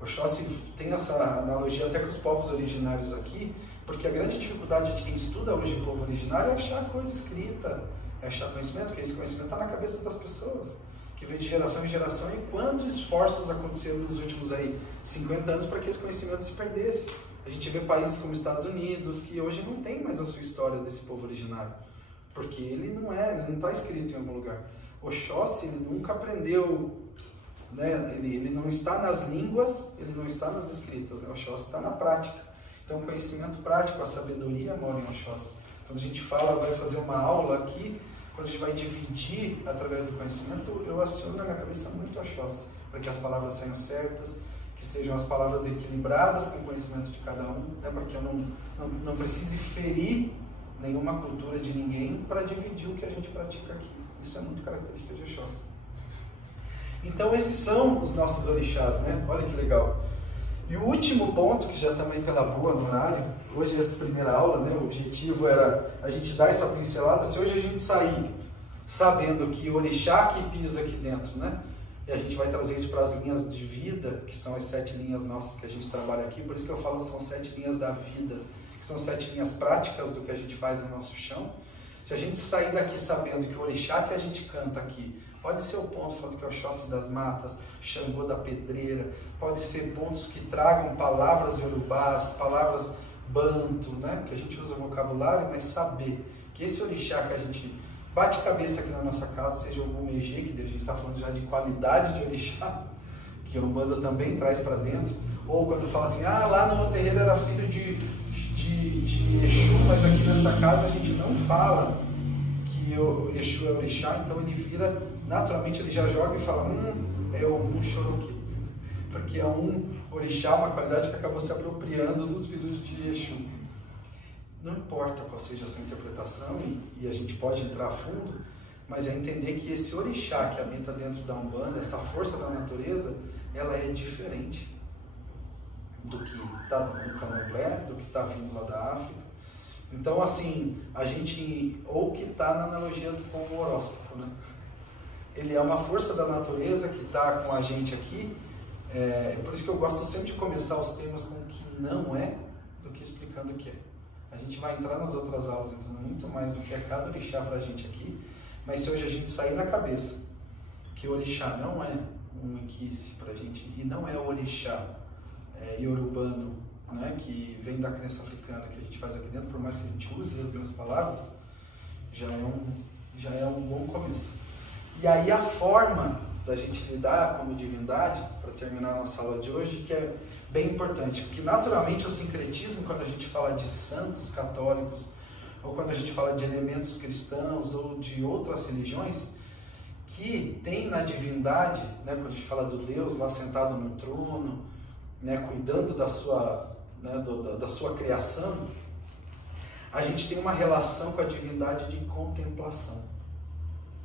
O Oxóssi tem essa analogia até com os povos originários aqui, porque a grande dificuldade de quem estuda hoje o povo originário é achar coisa escrita, é achar conhecimento, porque esse conhecimento está na cabeça das pessoas, que vem de geração em geração, e quantos esforços aconteceram nos últimos 50 anos para que esse conhecimento se perdesse. A gente vê países como Estados Unidos, que hoje não tem mais a sua história desse povo originário, porque ele não está escrito em algum lugar. Oxóssi, ele nunca aprendeu, né? Ele não está nas línguas, ele não está nas escritas, né? Oxóssi está na prática. Então, o conhecimento prático, a sabedoria mora em Oxóssi. Quando a gente vai fazer uma aula aqui, quando a gente vai dividir através do conhecimento, eu aciono na minha cabeça muito Oxóssi, para que as palavras saiam certas, que sejam as palavras equilibradas com o conhecimento de cada um, né? Para que eu não precise ferir nenhuma cultura de ninguém para dividir o que a gente pratica aqui. Isso é muito característica de Oxóssi. Então esses são os nossos orixás, né? Olha que legal. E o último ponto, que já também pela boa no horário, hoje essa primeira aula, né? O objetivo era a gente dar essa pincelada. Se hoje a gente sair sabendo que o orixá que pisa aqui dentro, né? E a gente vai trazer isso para as linhas de vida, que são as 7 linhas nossas que a gente trabalha aqui, por isso que eu falo que são 7 linhas da vida, que são 7 linhas práticas do que a gente faz no nosso chão. Se a gente sair daqui sabendo que o orixá que a gente canta aqui pode ser o ponto falando que é o Oxóssi das matas, Xangô da pedreira, pode ser pontos que tragam palavras iorubás, palavras banto, né? Porque a gente usa vocabulário, mas saber que esse orixá que a gente bate cabeça aqui na nossa casa, seja o Gumegê, que a gente está falando já de qualidade de orixá, que a Umbanda também traz para dentro, ou quando fala assim, lá no meu terreiro era filho de Exu, mas aqui nessa casa a gente não fala que o Exu é orixá, então ele vira, naturalmente ele já joga e fala, é um Xoroqui, porque é um orixá, uma qualidade que acabou se apropriando dos filhos de Exu. Não importa qual seja essa interpretação, e a gente pode entrar a fundo, mas é entender que esse orixá que habita dentro da Umbanda, essa força da natureza, ela é diferente do que está no Candomblé, do que está vindo lá da África. Então, assim, a gente, ou que está na analogia com o horóscopo, né? Ele é uma força da natureza que está com a gente aqui, por isso que eu gosto sempre de começar os temas com o que não é, do que explicando o que é. A gente vai entrar nas outras aulas, entendendo muito mais do que é cada orixá para a gente aqui, mas se hoje a gente sair na cabeça Porque orixá não é um inquice para a gente, e não é o orixá iorubano, né, que vem da crença africana que a gente faz aqui dentro, por mais que a gente use as mesmas palavras, já é um bom começo. E aí a forma da gente lidar como divindade, para terminar a nossa aula de hoje, que é bem importante, porque naturalmente o sincretismo, quando a gente fala de santos católicos, ou quando a gente fala de elementos cristãos ou de outras religiões, que tem na divindade, né, quando a gente fala do Deus lá sentado no trono, né, cuidando da sua, né, da sua criação, a gente tem uma relação com a divindade de contemplação.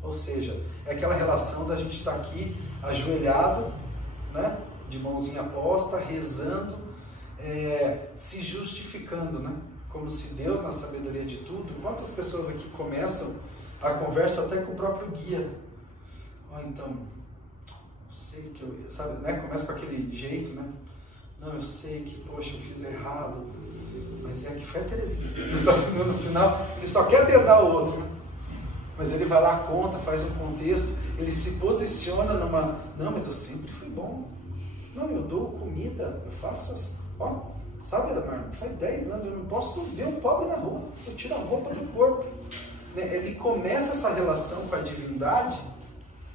Ou seja, é aquela relação da gente estar aqui ajoelhado, né, de mãozinha posta, rezando, se justificando, né? Como se Deus, na sabedoria de tudo, quantas pessoas aqui começam a conversa até com o próprio guia? Então, eu sei que eu, sabe, né? Começa com aquele jeito, né? Não, eu sei que, poxa, eu fiz errado, mas é que foi a Terezinha. No final, ele só quer dedar o outro, né? Mas ele vai lá, conta, faz um contexto, ele se posiciona numa... Não, mas eu sempre fui bom. Não, eu dou comida, eu faço... Ó, sabe, Marlon, faz 10 anos, eu não posso ver um pobre na rua, eu tiro a roupa do corpo. Ele começa essa relação com a divindade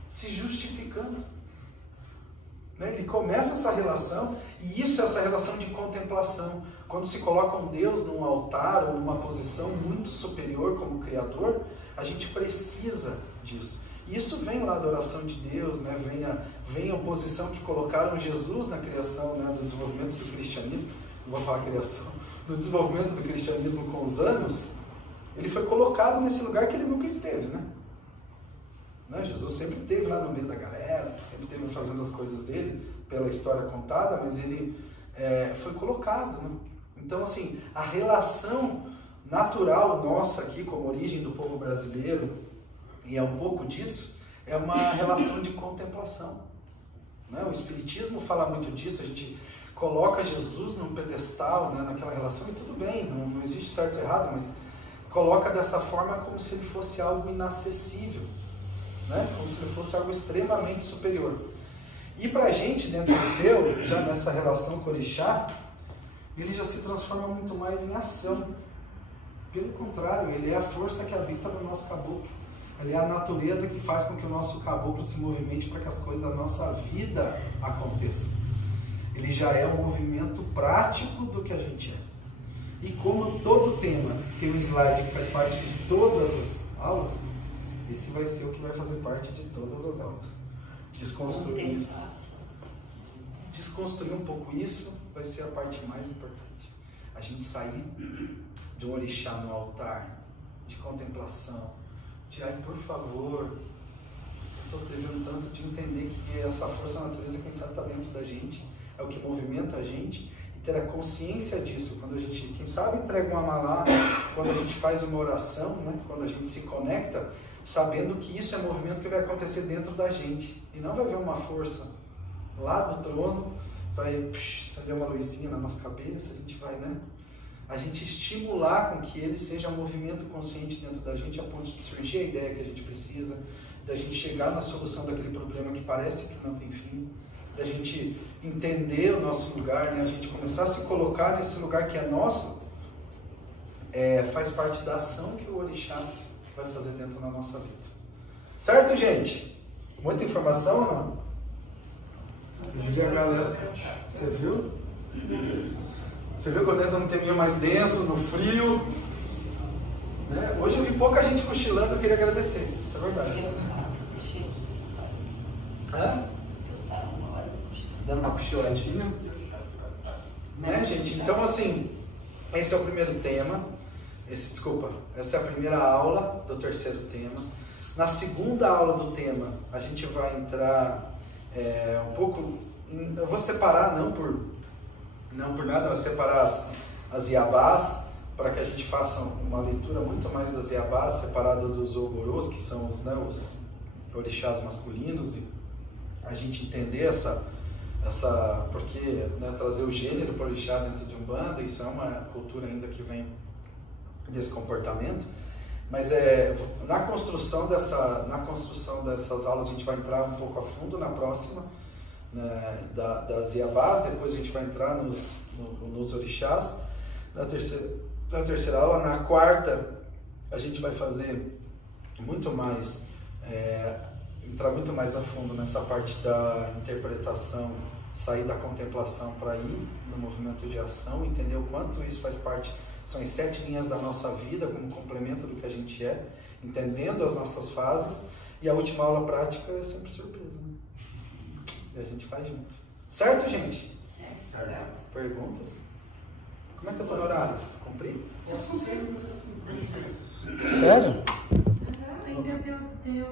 se justificando. Ele começa essa relação, e isso é essa relação de contemplação. Quando se coloca um Deus num altar ou numa posição muito superior como Criador, a gente precisa disso. E isso vem lá da oração de Deus, né? vem a oposição que colocaram Jesus na criação, né, do desenvolvimento do cristianismo. Não vou falar criação, no desenvolvimento do cristianismo com os anos, ele foi colocado nesse lugar que ele nunca esteve, né? Jesus sempre esteve lá no meio da galera, sempre esteve fazendo as coisas dele, pela história contada, mas ele foi colocado, né? Então, assim, a relação natural nossa aqui, como origem do povo brasileiro, e é um pouco disso, é uma relação de contemplação, né? O Espiritismo fala muito disso, a gente coloca Jesus num pedestal, né, naquela relação, e tudo bem, não existe certo ou errado, mas coloca dessa forma como se ele fosse algo inacessível, né? Como se ele fosse algo extremamente superior. E para a gente, dentro do teu, já nessa relação com o orixá, ele já se transforma muito mais em ação. Pelo contrário, ele é a força que habita no nosso caboclo. Ele é a natureza que faz com que o nosso caboclo se movimente para que as coisas da nossa vida aconteçam. Ele já é um movimento prático do que a gente é. E como todo tema tem um slide que faz parte de todas as aulas, esse vai ser o que vai fazer parte de todas as aulas. Desconstruir isso. Desconstruir um pouco isso vai ser a parte mais importante. A gente sair de um orixá no altar, de contemplação, de, ai, por favor, eu estou devendo tanto de entender que essa força da natureza, quem sabe, está dentro da gente, é o que movimenta a gente, e ter a consciência disso, quando a gente, quem sabe, entrega uma malá, quando a gente faz uma oração, né? Quando a gente se conecta, sabendo que isso é movimento que vai acontecer dentro da gente, e não vai haver uma força lá do trono, vai acender uma luzinha na nossa cabeça, a gente vai, né? A gente estimular com que ele seja um movimento consciente dentro da gente, a ponto de surgir a ideia que a gente precisa, da gente chegar na solução daquele problema que parece que não tem fim, da gente entender o nosso lugar, né? A gente começar a se colocar nesse lugar que é nosso, faz parte da ação que o orixá vai fazer dentro da nossa vida. Certo, gente? Muita informação ou não? Você viu? Você viu que eu entro num teminho mais denso, no frio? Né? Hoje eu vi pouca gente cochilando, eu queria agradecer. Isso é verdade. Hã? Dando uma cochiladinha. Né, gente? Então, assim, esse é o primeiro tema. Essa é a primeira aula do terceiro tema. Na segunda aula do tema, a gente vai entrar um pouco... Eu vou separar, não por nada, eu vou separar as iabás, para que a gente faça uma leitura muito mais das iabás, separada dos oborôs, que são os orixás masculinos, e a gente entender porque, né, trazer o gênero para o orixá dentro de Umbanda, isso é uma cultura ainda que vem desse comportamento. Mas na construção dessas aulas a gente vai entrar um pouco a fundo na próxima, né, das Iabás, depois a gente vai entrar nos orixás, na terceira aula. Na quarta a gente vai fazer muito mais, entrar muito mais a fundo nessa parte da interpretação, sair da contemplação para ir no movimento de ação, entender o quanto isso faz parte, são as 7 linhas da nossa vida como complemento do que a gente é, entendendo as nossas fases. E a última aula prática é sempre surpresa, né? E a gente faz junto. Certo, gente? Certo. Perguntas? Como é que eu tô no horário? Cumpri? Eu não sei. Sério? Ainda deu